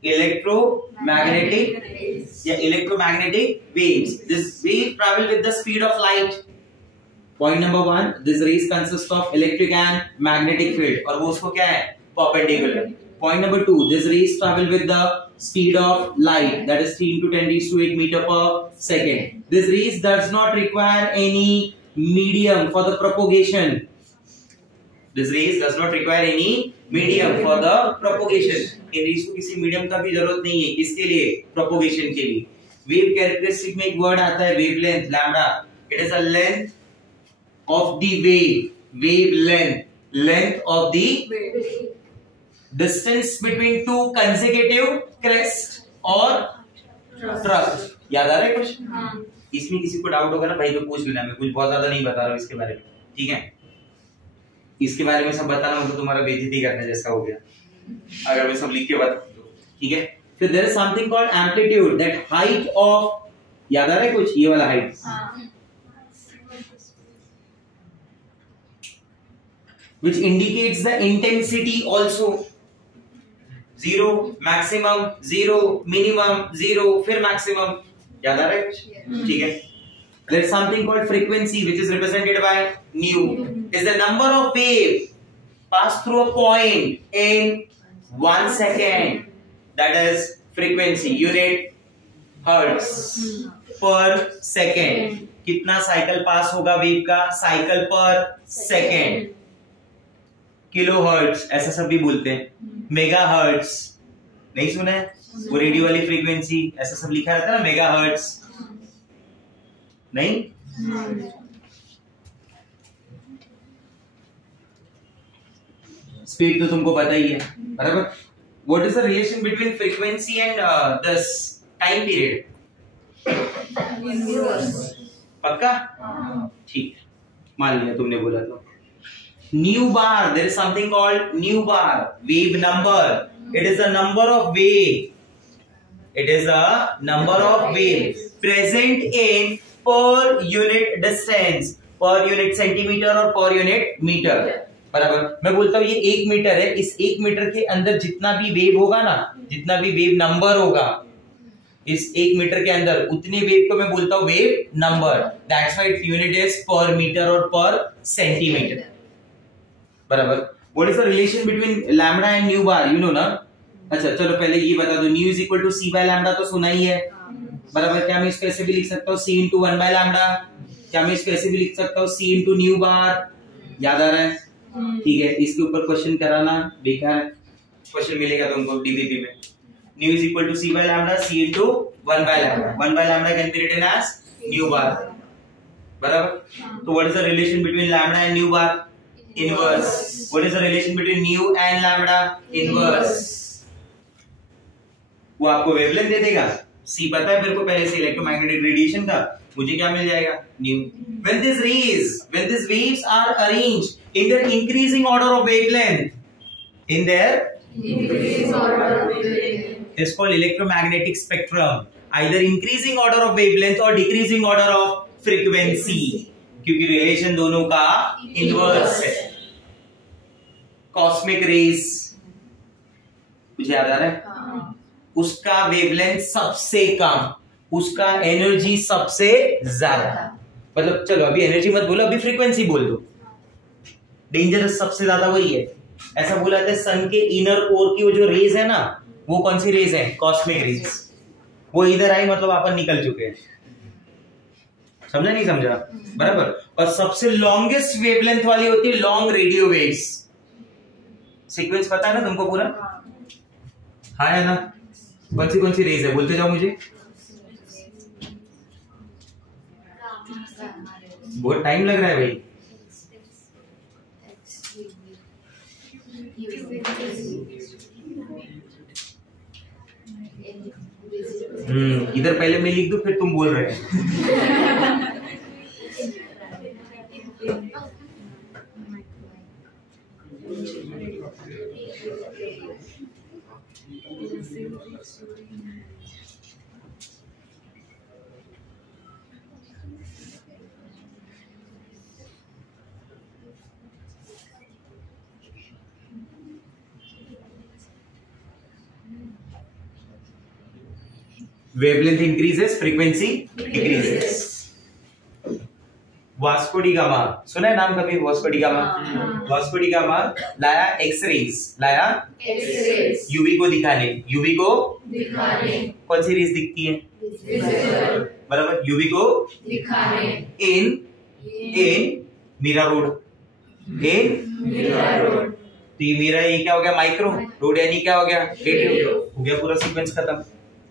Electromagnetic rays. Yeah, electromagnetic waves. This wave travel with the speed of light. Point number 1. These rays consist of electric and magnetic field. और वो उसको क्या है? Perpendicular. Point number 2. These rays travel with the speed of light. That is 3 into 10 raised to 8 meter per second. This rays does not require any medium for the propagation. This rays does not require any medium for the propagation. इन rays को किसी medium का भी जरूरत नहीं है, किसके लिए? प्रोपोगेशन के लिए। वेव कैरेक्टरिस्टिक में एक वर्ड आता है wavelength, lambda. It is a length of the wave, wavelength, length of the distance between two consecutive crest और ट्रफ। याद आ रहा है कुछ? इसमें किसी को डाउट होगा ना भाई तो पूछ लेना, मैं कुछ बहुत ज्यादा नहीं बता रहा हूँ इसके बारे में, ठीक है। इसके बारे में सब बताना मतलब तुम्हारा बेइज्जती करने जैसा हो गया अगर मैं सब लिख के बता दूं, ठीक है। फिर there is something called amplitude, that height of, याद आ रहा है कुछ? ये वाला height, which indicates the intensity also। 0 maximum, 0 minimum, 0 फिर मैक्सिमम, याद आ रहा है कुछ? ठीक है। There is something called frequency which is represented by nu. Is the number of wave pass through a point in 1 second. That is frequency. Unit hertz per second. कितना cycle पास होगा वेव का? साइकिल पर second. Kilo hertz ऐसा सब भी बोलते हैं। Mega hertz नहीं सुना है? वो रेडियो वाली फ्रीक्वेंसी ऐसा सब लिखा रहता है ना, मेगा हर्ट्स नहीं? स्पीड तो तुमको पता ही है, बराबर। What is the relation between frequency and this time period? पक्का? ठीक, मान लिया तुमने बोला तो। Nu bar, there is something called nu bar, wave number. It is the number of wave it is the number of wave present in per unit distance, per unit centimetre और per unit metre, बराबर। मैं बोलता हूँ ये 1 metre है, इस 1 metre के अंदर जितना भी वेव होगा ना, जितना भी वेव नंबर होगा इस 1 मीटर के अंदर, उतनी वेव को मैं बोलता हूँ wave number. That's why its unit is per metre और पर सेंटीमीटर, बराबर। What is the relation between lambda and nu bar, you know ना। अच्छा चलो पहले ये बता दो, nu is equal to c by lambda तो सुना ही है, बराबर। क्या मैं इसको ऐसे भी लिख सकता हूँ सी इंटू 1 बाय लैम्डा, क्या मैं इसको ऐसे भी लिख सकता हूँ सी इंटू न्यू बार, याद आ रहा है? ठीक है, इसके ऊपर क्वेश्चन कराना बेकार है, क्वेश्चन मिलेगा तुमको डीबीपी में। Nu is equal to c by lambda, c into 1 by lambda, 1 by lambda can be written as nu bar, बराबर। तो what is the relation between lambda and nu bar? Inverse. What is the relation between nu and lambda? Inverse. वो आपको wavelength दे देगा, सी पता है मेरे को पहले से इलेक्ट्रोमैग्नेटिक रेडिएशन का, मुझे क्या मिल जाएगा? New. When these rays, when these waves are arranged in their increasing order of wavelength, in their increasing order of wavelength, is called electromagnetic spectrum. Either increasing order of wavelength or decreasing order of frequency, क्योंकि relation दोनों का inverse है। Cosmic rays मुझे याद आ रहा है, उसका वेवलेंथ सबसे कम, उसका एनर्जी सबसे ज्यादा, मतलब चलो अभी एनर्जी मत बोलो, अभी फ्रीक्वेंसी बोल दो। डेंजरस सबसे ज्यादा वही है, ऐसा बोला जाता है। सन के इनर कोर की वो जो रेज है ना, वो कौन सी रेज है? Cosmic rays. वो इधर आई मतलब अपन निकल चुके हैं, समझा नहीं समझा? बराबर। और सबसे लॉन्गेस्ट वेवलेंथ वाली होती है लॉन्ग रेडियो वेव्स। सीक्वेंस पता है ना तुमको पूरा? हाँ है ना? कौन सी रेज है बोलते जाओ मुझे, बहुत टाइम लग रहा है भाई। इधर पहले मैं लिख दूं फिर तुम बोल रहे हैं। Wavelength increases, frequency decreases. Vasco D gamma सुना है नाम कभी? Vasco D gamma, Vasco D gamma लाया एक्सरेज, लाया एक्सरेज यूवी को दिखाने, यूवी को दिखाने। कौन सी रेज दिखती है? बराबर, यूवी को दिखाने इन मिरर रोड, इन मिरर रोड। तो ये मेरा ये क्या हो गया? माइक्रो रोड, यानी क्या हो गया? रेडियो हो गया। पूरा सीक्वेंस खत्म,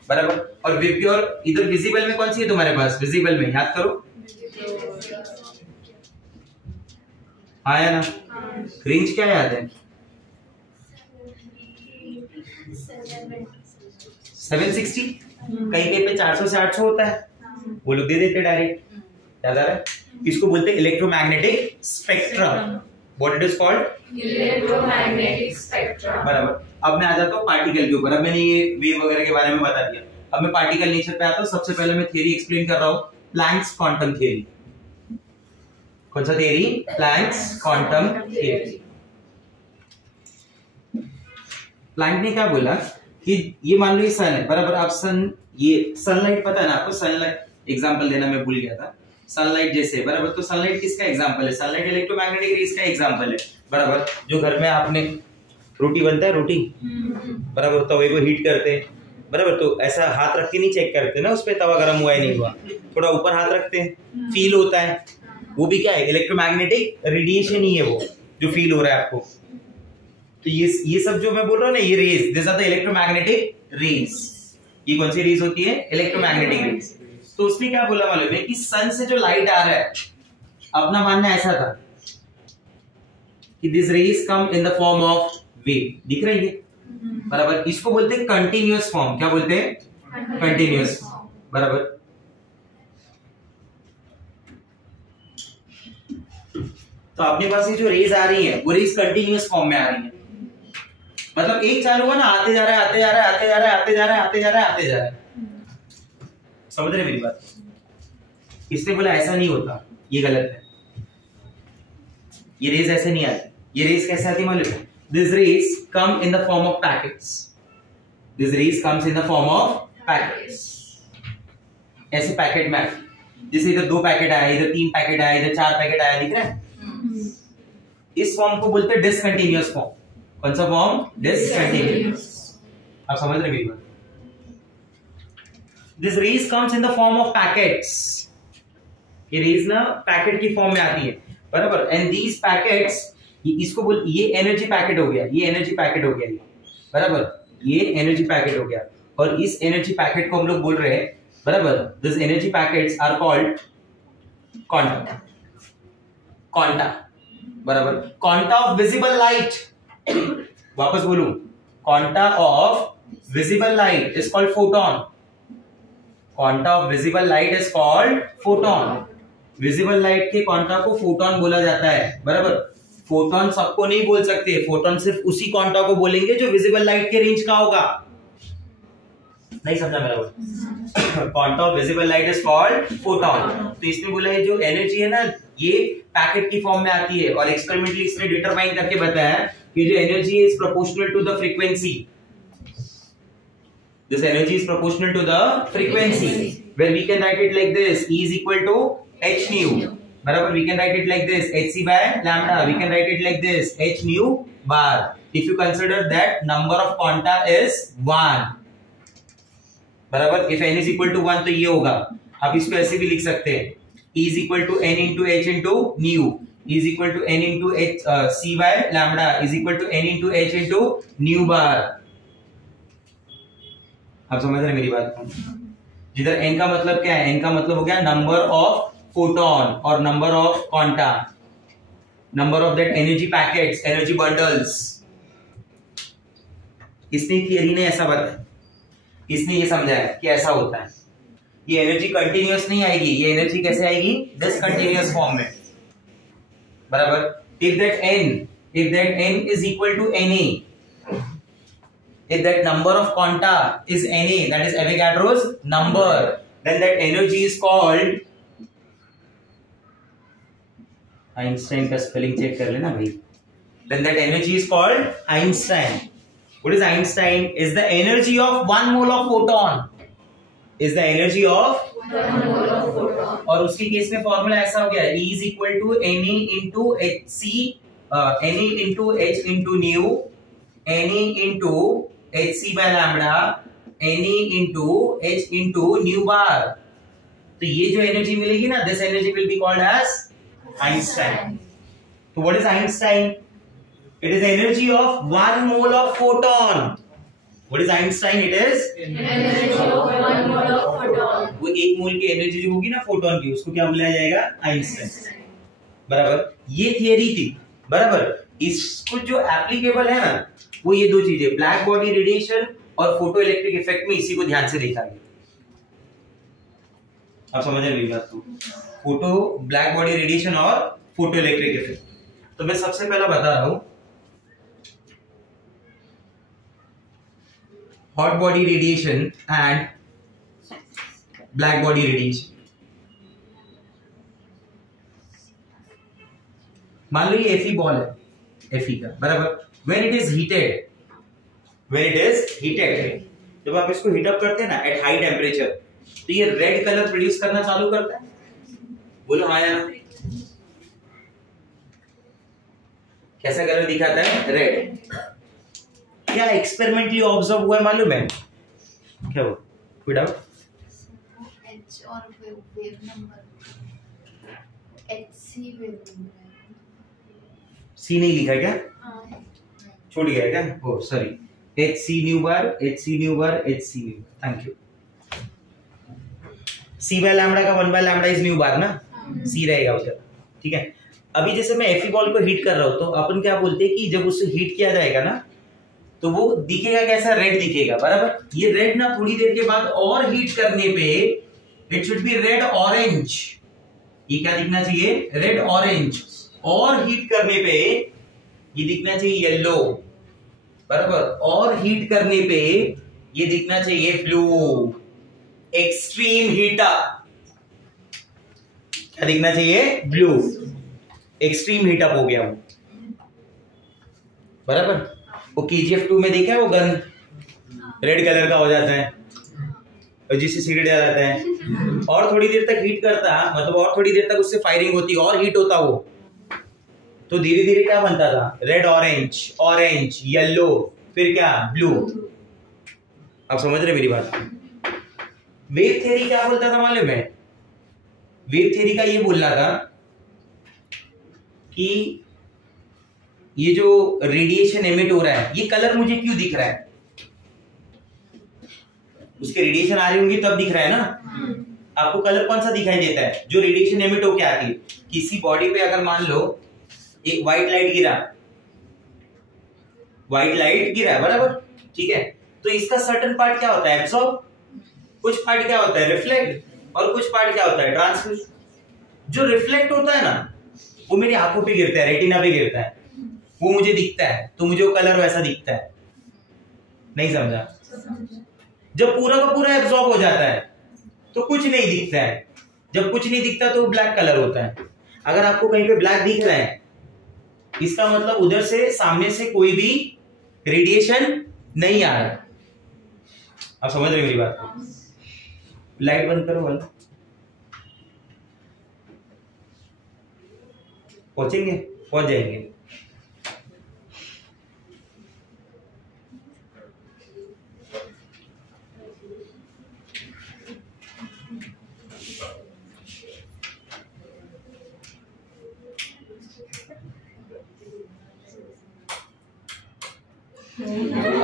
बराबर। और विप्योर इधर विजिबल में कौन सी है तुम्हारे पास? विजिबल में याद करो, आया ना? रेंज क्या याद है? 760, कहीं पे 400 से 800 होता है, वो लोग दे देते डायरेक्ट, याद आ रहा है? इसको बोलते हैं electromagnetic spectrum. What it is called? Electromagnetic spectrum, बराबर। अब मैं आ जाता हूँ पार्टिकल के ऊपर। अब मैंने ये वेव वगैरह के बारे में बता दिया, अब मैं पार्टिकल नेचर पे आता हूँ। सबसे पहले मैं थ्योरी एक्सप्लेन कर रहा हूँ, प्लैंक्स क्वांटम थ्योरी। कौन सा theory? Planck's quantum theory. Planck ने क्या बोला कि ये मान लो ये सन है, बराबर। आप सन, ये सनलाइट पता है ना आपको? सनलाइट एग्जांपल देना मैं भूल गया था। सनलाइट जैसे, बराबर। तो सनलाइट किसका एग्जांपल है? सनलाइट इलेक्ट्रोमैग्नेटिक रेज का एग्जांपल है, बराबर। जो घर में आपने रोटी बनता है, रोटी, बराबर, तवे को हीट करते हैं, बराबर। तो ऐसा हाथ रख के नहीं चेक करते ना उस पे तवा गर्म हुआ है नहीं हुआ, थोड़ा ऊपर हाथ रखते हैं, फील होता है। वो भी क्या है? इलेक्ट्रोमैग्नेटिक रेडिएशन ही है वो जो फील हो रहा है आपको। तो ये सब जो मैं बोल रहा हूँ ना, ये rays, this are the electromagnetic rays. ये कौन सी रेज होती है? Electromagnetic rays. तो उसने क्या बोला मालूम है? कि सन से जो लाइट आ रहा है, अपना मानना ऐसा था कि this rays come in the form of wave, दिख रही है, बराबर। इसको बोलते हैं कंटिन्यूअस फॉर्म। क्या बोलते हैं? कंटिन्यूअस, बराबर। तो अपने पास ये जो रेज आ रही है, वो रेज कंटिन्यूअस फॉर्म में आ रही है, मतलब एक चालू हुआ ना, आते जा रहा है आते जा रहा है आते जा रहा है आते जा रहा है आते जा रहा है आते जा रहा है। समझ रहे मेरी बात? इसने बोला ऐसा नहीं होता, ये गलत है, ये रेज ऐसे नहीं आती। ये रेज कैसे आती मालूम है? This rays come in the form of packets, this rays comes in the form of packets. ऐसे पैकेट में जैसे इधर 2 पैकेट आया, इधर 3 पैकेट आया, इधर 4 पैकेट आया, दिख रहा है? इस फॉर्म को बोलते हैं डिसकंटिन्यूअस फॉर्म। कौन सा फॉर्म? डिसकंटिन्यूअस। आप समझ रहे मेरी बात? This rays comes in the form of packets. ये रेज ना पैकेट की फॉर्म में आती है, बराबर। एंड दीज पैकेट्स, इसको बोल, ये एनर्जी पैकेट हो गया, ये एनर्जी पैकेट हो गया, बराबर, ये एनर्जी पैकेट हो गया। और इस एनर्जी पैकेट को हम लोग बोल रहे हैं, बराबर, this energy packets are called quanta. Quanta, बराबर। क्वांटा ऑफ विजिबल लाइट, वापस बोलूं, quanta of visible light is called photon. Quanta of visible light is called photon. Visible light के क्वांटा को फोटोन बोला जाता है, बराबर। फोटोन सबको नहीं बोल सकते, फोटोन सिर्फ उसी क्वांटा को बोलेंगे जो विजिबल लाइट के रेंज का होगा। नहीं समझा मेरा बात? Quanta of visible light is called photon. तो इसने बोला है जो एनर्जी है ना, ये पैकेट की फॉर्म में आती है, और एक्सपेरिमेंटली इसने डिटरमाइन करके बताया कि जो energy is proportional to the frequency. This energy is proportional to the frequency, where we can write it like this, E is equal to h nu, बराबर। We can write it like this, hc by lambda. We can write it like this, h nu bar. If you consider that number of quanta is 1, बराबर। If n is equal to 1 तो ये होगा। आप इसको ऐसे भी लिख सकते हैं, E is equal to n into h into nu, E is equal to n into h c by lambda is equal to n into h into nu bar। आप समझ रहे मेरी बात को? जिधर n का मतलब क्या है? n का मतलब हो गया नंबर ऑफ फोटोन और number of quanta, number of that energy packets, energy bundles. इसने थियरी ने ऐसा बताया, इसने ये समझाया कि ऐसा होता है। ये एनर्जी कंटिन्यूअस नहीं आएगी, ये एनर्जी कैसे आएगी? डिसकंटिन्यूअस फॉर्म में, बराबर। If that n is equal to Na, if that number of quanta is Na, that is Avogadro's number, then that energy is called, Einstein का स्पेलिंग चेक कर लेना भाई, then that energy is called Einstein. What is Einstein? Is the energy of 1 mole of photon, is the energy of 1 mole of photon। और उसके case में formula ऐसा हो गया, E is equal to Na into hc, Na into h into nu, Na into hc by lambda, Na into h into nu bar। तो ये जो energy मिलेगी ना, this energy will be called as Einstein। So what is Einstein? It is energy of 1 mole of photon। What is Einstein? It is energy of 1 mole of photon। वो 1 मोल की energy जो होगी ना फोटोन की, उसको क्या बोला जाएगा? आइंस्टाइन, बराबर। ये थियरी थी, बराबर। इसको जो एप्लीकेबल है ना, वो ये 2 चीजें, ब्लैक बॉडी रेडिएशन और फोटो इलेक्ट्रिक इफेक्ट में इसी को ध्यान से देखा गया। आप समझ रहे मेरी बात को? फोटो, ब्लैक बॉडी रेडिएशन और फोटो इलेक्ट्रिक इफेक्ट। तो मैं सबसे पहला बता रहा हूं, hot body radiation and black body radiation. मान लो ये Fe बॉल है, Fe का, बराबर। व्हेन इट इज हीटेड, जब आप इसको हीट अप करते हैं ना एट हाई टेम्परेचर, तो ये रेड कलर प्रोड्यूस करना चालू करता है। बोलो हाँ या ना? कैसा कलर दिखाता है? रेड। क्या एक्सपेरिमेंटली ऑब्जर्व हुआ है मालूम है? क्या हुआ? कोई डाउट? H और wave number, HC wave number है। C नहीं लिखा है क्या? हाँ। छूट गया क्या? Oh sorry, HC nu bar, HC nu bar, HC nu. Thank you. C by lambda का 1 by lambda is nu bar ना, C रहेगा उधर, ठीक है। अभी जैसे मैं Fe बॉल को हीट कर रहा हूं, तो अपन क्या बोलते हैं कि जब उससे हीट किया जाएगा ना, तो वो दिखेगा कैसा? रेड दिखेगा, बराबर। ये रेड ना थोड़ी देर के बाद और हीट करने पे it should be red orange. ये क्या दिखना चाहिए? Red orange. और हीट करने पे ये दिखना चाहिए येलो। बराबर, और हीट करने पे ये दिखना चाहिए ब्लू, एक्सट्रीम हीट अप, क्या दिखना चाहिए? ब्लू, एक्सट्रीम हीट अप हो गया वो, बराबर। वो KGF 2 में देखा है वो गन रेड कलर का हो जाता है और जिससे सिगरेट आ जाता है, और थोड़ी देर तक हीट करता, मतलब और थोड़ी देर तक उससे फायरिंग होती और हीट होता वो, तो धीरे धीरे क्या बनता था? रेड ऑरेंज, ऑरेंज येलो, फिर क्या? ब्लू। आप समझ रहे मेरी बात? वेव थ्योरी क्या बोलता था मालूम है? वेव थ्योरी का ये बोल रहा था कि ये जो रेडिएशन एमिट हो रहा है, ये कलर मुझे क्यों दिख रहा है? उसके रेडिएशन आ रही होंगी तब दिख रहा है ना। आपको कलर कौन सा दिखाई देता है? जो रेडिएशन एमिट होके आती है। किसी बॉडी पे अगर मान लो एक व्हाइट लाइट गिरा, व्हाइट लाइट गिरा, बराबर, ठीक है, तो इसका सर्टेन पार्ट क्या होता है? एब्सॉर्ब, कुछ पार्ट क्या होता है? रिफ्लेक्ट, और कुछ पार्ट क्या होता है? ट्रांसमिट। जो रिफ्लेक्ट होता है ना, वो मेरी आंखों पे गिरता है, रेटिना पे गिरता है, वो मुझे दिखता है, तो मुझे वो कलर वैसा दिखता है। नहीं समझा? जब पूरा का पूरा एब्सॉर्ब हो जाता है तो कुछ नहीं दिखता है, जब कुछ नहीं दिखता तो वो ब्लैक कलर होता है। अगर आपको कहीं पे ब्लैक दिख रहा है, इसका मतलब उधर से, सामने से कोई भी रेडिएशन नहीं आ रहा। आप समझ रहे मेरी बात? लाइट बंद करो वाला, पहुंचेंगे, पहुंच जाएंगे।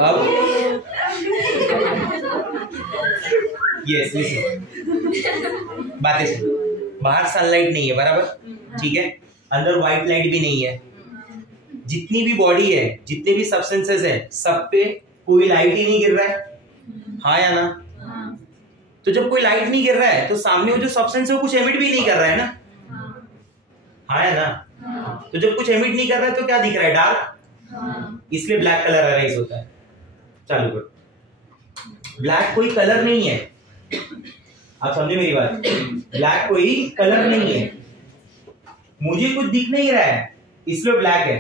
अब यस लिसन, बातें सुन। बाहर सनलाइट नहीं है, बराबर, ठीक है, अंदर व्हाइट लाइट भी नहीं है। जितनी भी बॉडी है, जितने भी सब्सटेंसेस है, सब पे कोई लाइट ही नहीं गिर रहा है, हाँ या ना? तो जब कोई लाइट नहीं गिर रहा है तो सामने वो जो सब्सटेंस है वो कुछ एमिट भी नहीं कर रहा है ना, हाँ या ना? तो जब कुछ एमिट नहीं कर रहा है तो क्या दिख रहा है? डार्क, इसलिए ब्लैक कलर अराइज होता है। चालू करो। ब्लैक कोई कलर नहीं है, आप समझे मेरी बात? ब्लैक कोई कलर नहीं है, मुझे कुछ दिख नहीं रहा है इसलिए ब्लैक है।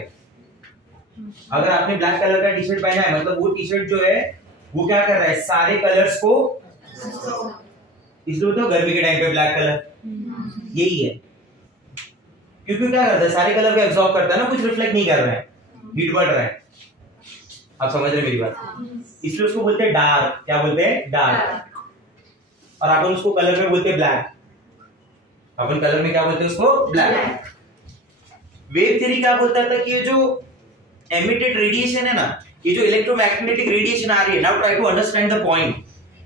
अगर आपने ब्लैक कलर का टी शर्ट पहना है, मतलब वो टी शर्ट जो है वो क्या कर रहा है? सारे कलर्स को, इसलिए तो गर्मी के टाइम पे ब्लैक कलर यही है, क्योंकि क्या करता है? सारे कलर को एब्सॉर्ब करता है ना, कुछ रिफ्लेक्ट नहीं कर रहा है, हीट बढ़ रहा है। आप समझ रहे मेरी बात? इसलिए उसको बोलते हैं डार्क। क्या बोलते हैं? डार्क। और अपन उसको कलर में बोलते हैं ब्लैक। अपन कलर में क्या बोलते हैं? उसको ब्लैक। वेव थ्योरी क्या बोलता था कि ये जो एमिटेड रेडिएशन है ना, ये जो इलेक्ट्रोमैग्नेटिक रेडिएशन आ रही है, now try to understand the point.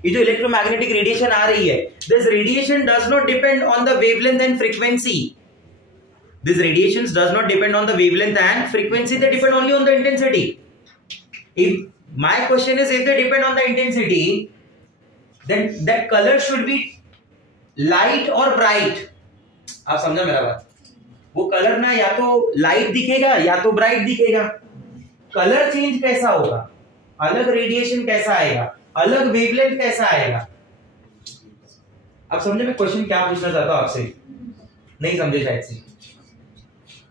ये जो इलेक्ट्रोमैग्नेटिक रेडिएशन आ रही है, this radiation does not depend on the wavelength and frequency. These radiations does not depend on the wavelength and frequency, they depend only on the intensity. If my question is, if they depend on the intensity, then that color should be light or bright. आप समझा मेरा बात? वो colour ना या तो light दिखेगा या तो ब्राइट दिखेगा। कलर चेंज कैसा होगा? अलग रेडिएशन कैसा आएगा, अलग वेवलेंथ कैसा आएगा? आप समझे मैं क्वेश्चन क्या पूछना चाहता हूं आपसे? नहीं समझे शायद से,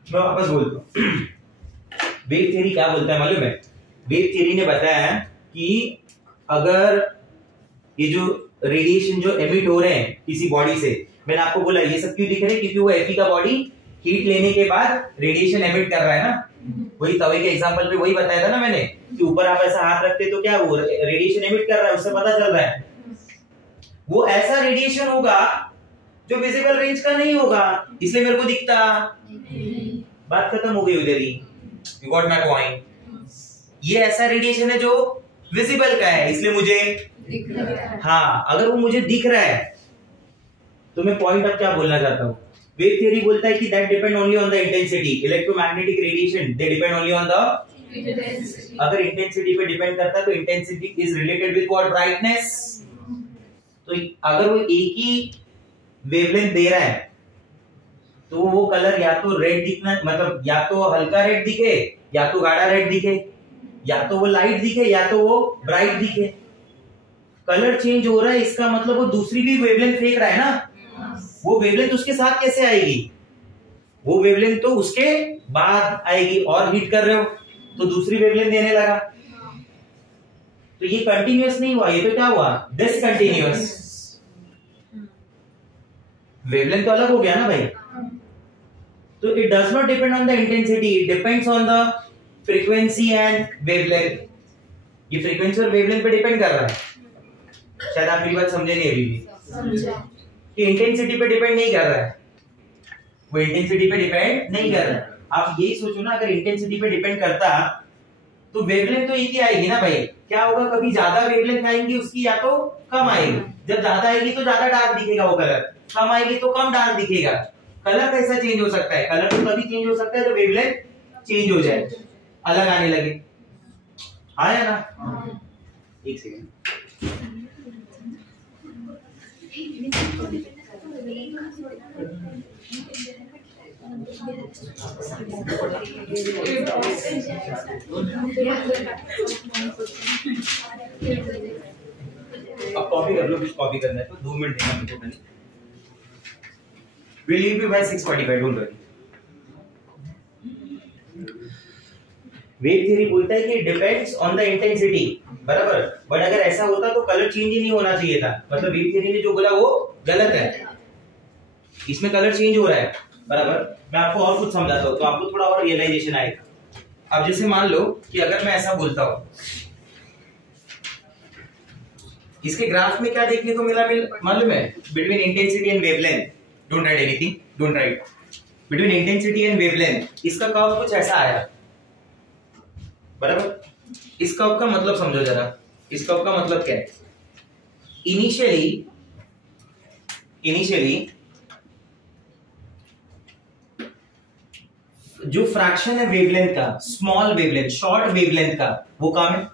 मैं वापस बोलता हूं। वेव थ्योरी क्या बोलता है मालूम है? वेव थ्योरी ने बताया कि अगर ये जो रेडिएशन जो एमिट हो रहे हैं किसी बॉडी से, मैंने आपको बोला ये सब क्यों दिख रहे हैं? क्योंकि वो Fe का बॉडी हीट लेने के बाद रेडिएशन एमिट कर रहा है ना। वही तवे के एग्जांपल पे वही बताया था ना मैंने कि ऊपर आप ऐसा हाथ रखते तो क्या वो रेडिएशन एमिट कर रहा है, उससे पता चल रहा है। वो ऐसा रेडिएशन होगा जो विजिबल रेंज का नहीं होगा, इसलिए मेरे को दिखता। बात खत्म हो गई उधर ही। You got my point? ये ऐसा रेडिएशन है जो विजिबल का है, इसलिए मुझे दिख रहा है। हाँ, अगर वो मुझे दिख रहा है तो मैं पॉइंट अब क्या बोलना चाहता हूँ? वेव थ्योरी बोलता है कि that depend only on the intensity. Electromagnetic radiation they depend only on the intensity. अगर इंटेंसिटी पे डिपेंड करता है तो intensity is related with what? Brightness. तो अगर वो एक ही वेवलेंथ दे रहा है तो वो कलर या तो रेड दिखना, मतलब या तो हल्का रेड दिखे या तो गाढ़ा रेड दिखे, या तो वो लाइट दिखे या तो वो ब्राइट दिखे। कलर चेंज हो रहा है इसका मतलब वो दूसरी भी वेवलेंथ फेंक रहा है ना। वो वेवलेंथ उसके साथ कैसे आएगी? वो वेवलेंथ तो उसके बाद आएगी, और हीट कर रहे हो तो दूसरी वेवलेंथ देने लगा। तो ये कंटिन्यूअस नहीं हुआ, ये तो क्या हुआ? डिसकंटिन्यूअस। वेवलेंथ तो अलग हो गया ना भाई। तो it does not depend on the intensity, it depends on the frequency and wavelength. ये फ्रीक्वेंसी और वेवलेंथ पे डिपेंड कर रहा है। शायद आप ये बात समझे नहीं अभी भी कि इंटेंसिटी पे डिपेंड नहीं कर रहा है, वो इंटेंसिटी पे डिपेंड नहीं कर रहा है। आप यही सोचो ना, अगर इंटेंसिटी पे डिपेंड करता तो वेवलेंथ तो एक ही आएगी ना भाई। क्या होगा, कभी ज्यादा वेवलेंथ आएंगी उसकी या तो कम आएगी। जब ज्यादा आएगी तो ज्यादा डार्क दिखेगा वो कलर, कम आएगी तो कम डार्क दिखेगा। कलर कैसा चेंज हो सकता है? कलर तो तभी चेंज हो सकता है जब वेवलेंथ चेंज हो जाए, अलग आने लगे। आया ना? एक सेकेंड। अब कॉपी कर लो, कुछ कॉपी करना है तो 2 मिनट देना मुझे totally. We'll leave you by 6:45, don't worry. Wave theory बोलता है कि डिपेंड्स ऑन द इंटेंसिटी, बराबर। बट अगर ऐसा होता तो कलर चेंज ही नहीं होना चाहिए था। मतलब वेव थ्योरी ने जो बोला वो गलत है, इसमें कलर चेंज हो रहा है, बराबर। मैं आपको और कुछ समझाता हूँ तो आपको थोड़ा और रियलाइजेशन आएगा। अब जैसे मान लो कि अगर मैं ऐसा बोलता हूँ, इसके ग्राफ में क्या देखने को मिला मालूम है? Between intensity and wavelength, don't write anything, don't write, between intensity and wavelength इसका कर्व कुछ ऐसा आया, बराबर। इस कर्व का मतलब समझो जरा। इस कर्व का मतलब क्या है? इनिशियली जो फ्रैक्शन है वेवलेंथ का, स्मॉल वेवलेंथ, शॉर्ट वेवलेंथ का, वो कम है,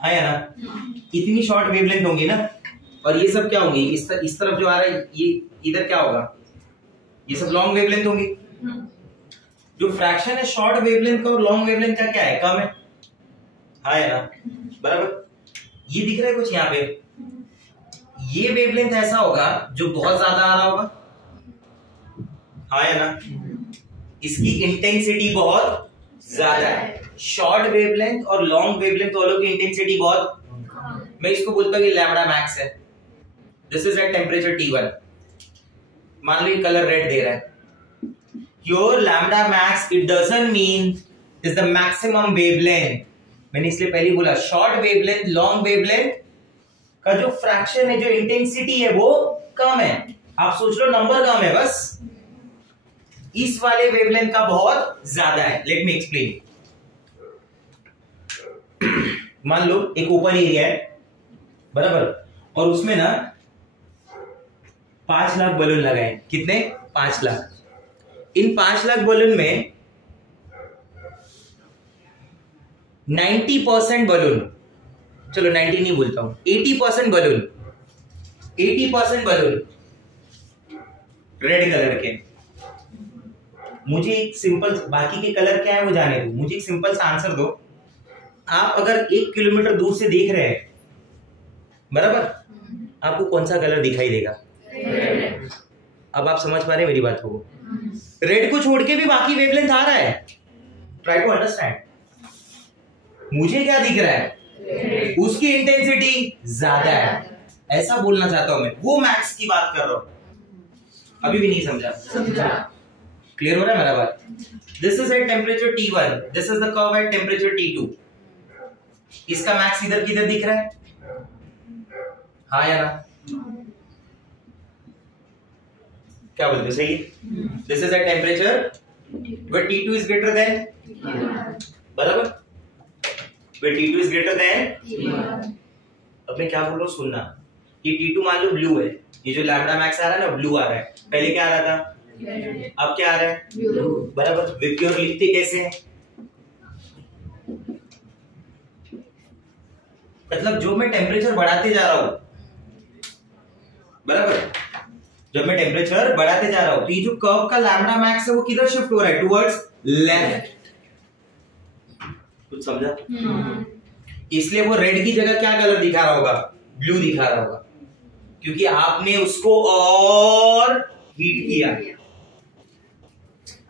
आया ना? इतनी शॉर्ट वेवलेंथ होंगी ना, और ये सब क्या होंगी? इस तरफ जो आ रहा है ये इधर क्या होगा? ये सब लॉन्ग वेवलेंथ होंगी। जो फ्रैक्शन है शॉर्ट वेवलेंथ का और लॉन्ग वेवलेंथ का क्या है? कम है, आया ना? बराबर। ये दिख रहा है कुछ यहाँ पे? ये वेवलेंथ ऐसा होगा जो बहुत ज्यादा आ रहा होगा, आया ना? इसकी इंटेंसिटी बहुत ज्यादा है। शॉर्ट वेवलेंथ और लॉन्ग वेवलेंथ दोनों की इंटेंसिटी बहुत, मैं इसको बोलता हूँ कि लैम्बडा मैक्स है। This is at temperature T1। मान लो ये कलर रेड दे रहा है, your lambda max it doesn't mean is the maximum wavelength. मैंने इसलिए पहले बोला शॉर्ट वेवलेंथ, लॉन्ग वेवलेंथ का जो फ्रैक्शन है, जो इंटेंसिटी है वो कम है। आप सोच लो नंबर कम है बस, इस वाले वेवलेंथ का बहुत ज्यादा है। Let me explain. मान लो एक ओपन एरिया है, बराबर, और उसमें ना 5 लाख बलून लगाए। कितने? 5 लाख। इन 5 लाख बलून में 90% बलून, चलो 90 नहीं बोलता हूं, 80% बलून, 80% बलून रेड कलर के। मुझे एक सिंपल, बाकी के कलर क्या है वो जाने दो, मुझे एक सिंपल सा आंसर दो। आप अगर 1 किलोमीटर दूर से देख रहे हैं, बराबर, आपको कौन सा कलर दिखाई देगा? अब आप समझ पा रहे हैं मेरी बात को? रेड को छोड़ के भी बाकी वेवलेंथ आ रहा है। Try to understand. मुझे क्या दिख रहा है? उसकी इंटेंसिटी ज्यादा है, ऐसा बोलना चाहता हूं मैं। वो मैक्स की बात कर रहा हूं। अभी भी नहीं समझा? क्लियर हो रहा है मेरा बात? This is at temperature T1, this is the curve at temperature T2। इसका मैक्स इधर किधर दिख रहा है? हाँ या ना? क्या बोलते हो? सही। This is at temperature where T2 is greater than, बराबर, where T2 is greater than। अब मैं क्या बोल रहा हूँ सुनना। ये T2 मान लो ब्लू है, ये जो लैम्बडा मैक्स आ रहा है ना ब्लू आ रहा है। पहले क्या आ रहा था? अब क्या आ रहा है? ब्लू। बराबर। विक्योर लिखते कैसे हैं? मतलब जो मैं टेम्परेचर बढ़ाते जा रहा हूं, बराबर, जब मैं टेम्परेचर बढ़ाते जा रहा हूं तो ये जो कर्व का लैम्बडा मैक्स है वो किधर शिफ्ट हो रहा है? Towards left. कुछ समझा? इसलिए वो रेड की जगह क्या कलर दिखा रहा होगा? ब्लू दिखा रहा होगा, क्योंकि आपने उसको और हीट किया।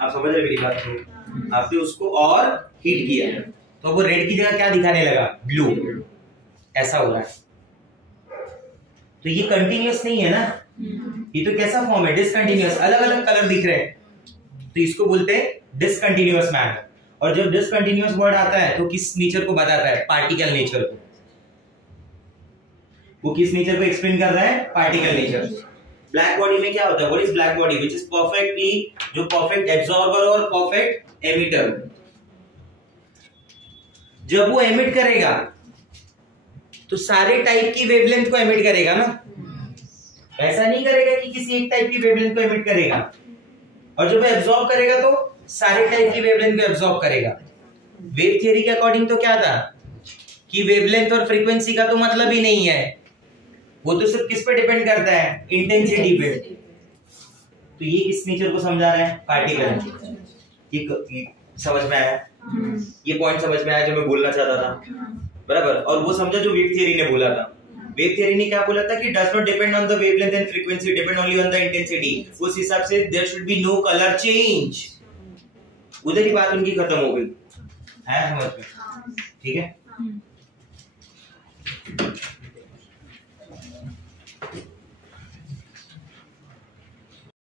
आप समझ रहे मेरी बात को? आपने उसको और हीट किया तो वो रेड की जगह क्या दिखाने लगा? ब्लू। ऐसा हो रहा है। तो ये कंटिन्यूअस नहीं है ना, ये तो कैसा फॉर्म है? डिसकंटिन्यूअस। अलग अलग कलर दिख रहे हैं तो इसको बोलते हैं डिसकंटिन्यूअस मैटर। और जब डिसकंटिन्यूअस वर्ड आता है तो किस नेचर को बताता है? पार्टिकल नेचर को। वो किस नेचर को एक्सप्लेन कर रहा है? Particle nature. ब्लैक बॉडी में क्या होता है? What is black body? Which is perfectly, जो परफेक्ट एब्जॉर्बर और परफेक्ट एमिटर। जब वो एमिट करेगा तो सारे टाइप की वेवलेंथ को एमिट करेगा ना, ऐसा नहीं करेगा कि किसी एक टाइप की वेवलेंथ को एमिट करेगा। और जब वो एब्जॉर्ब करेगा तो सारे टाइप की वेवलेंथ को एब्जॉर्ब करेगा। वेव थियरी के अकॉर्डिंग तो क्या था कि वेवलेंथ और फ्रीक्वेंसी का तो मतलब ही नहीं है, वो तो सिर्फ किस पे डिपेंड करता है? इंटेंसिटी पे। तो ये किस नेचर को समझा रहा है? पार्टिकल। ये समझ में आया? ये पॉइंट समझ में आया जो मैं बोलना चाहता था, बराबर? और वो समझा जो वेव थियरी ने बोला था। वेव थियरी ने क्या बोला था कि does not depend on the wavelength and frequency, depend only on the intensity. उस हिसाब से there should be no colour change. उधर ही बात उनकी खत्म हो गई। है समझ में? ठीक है।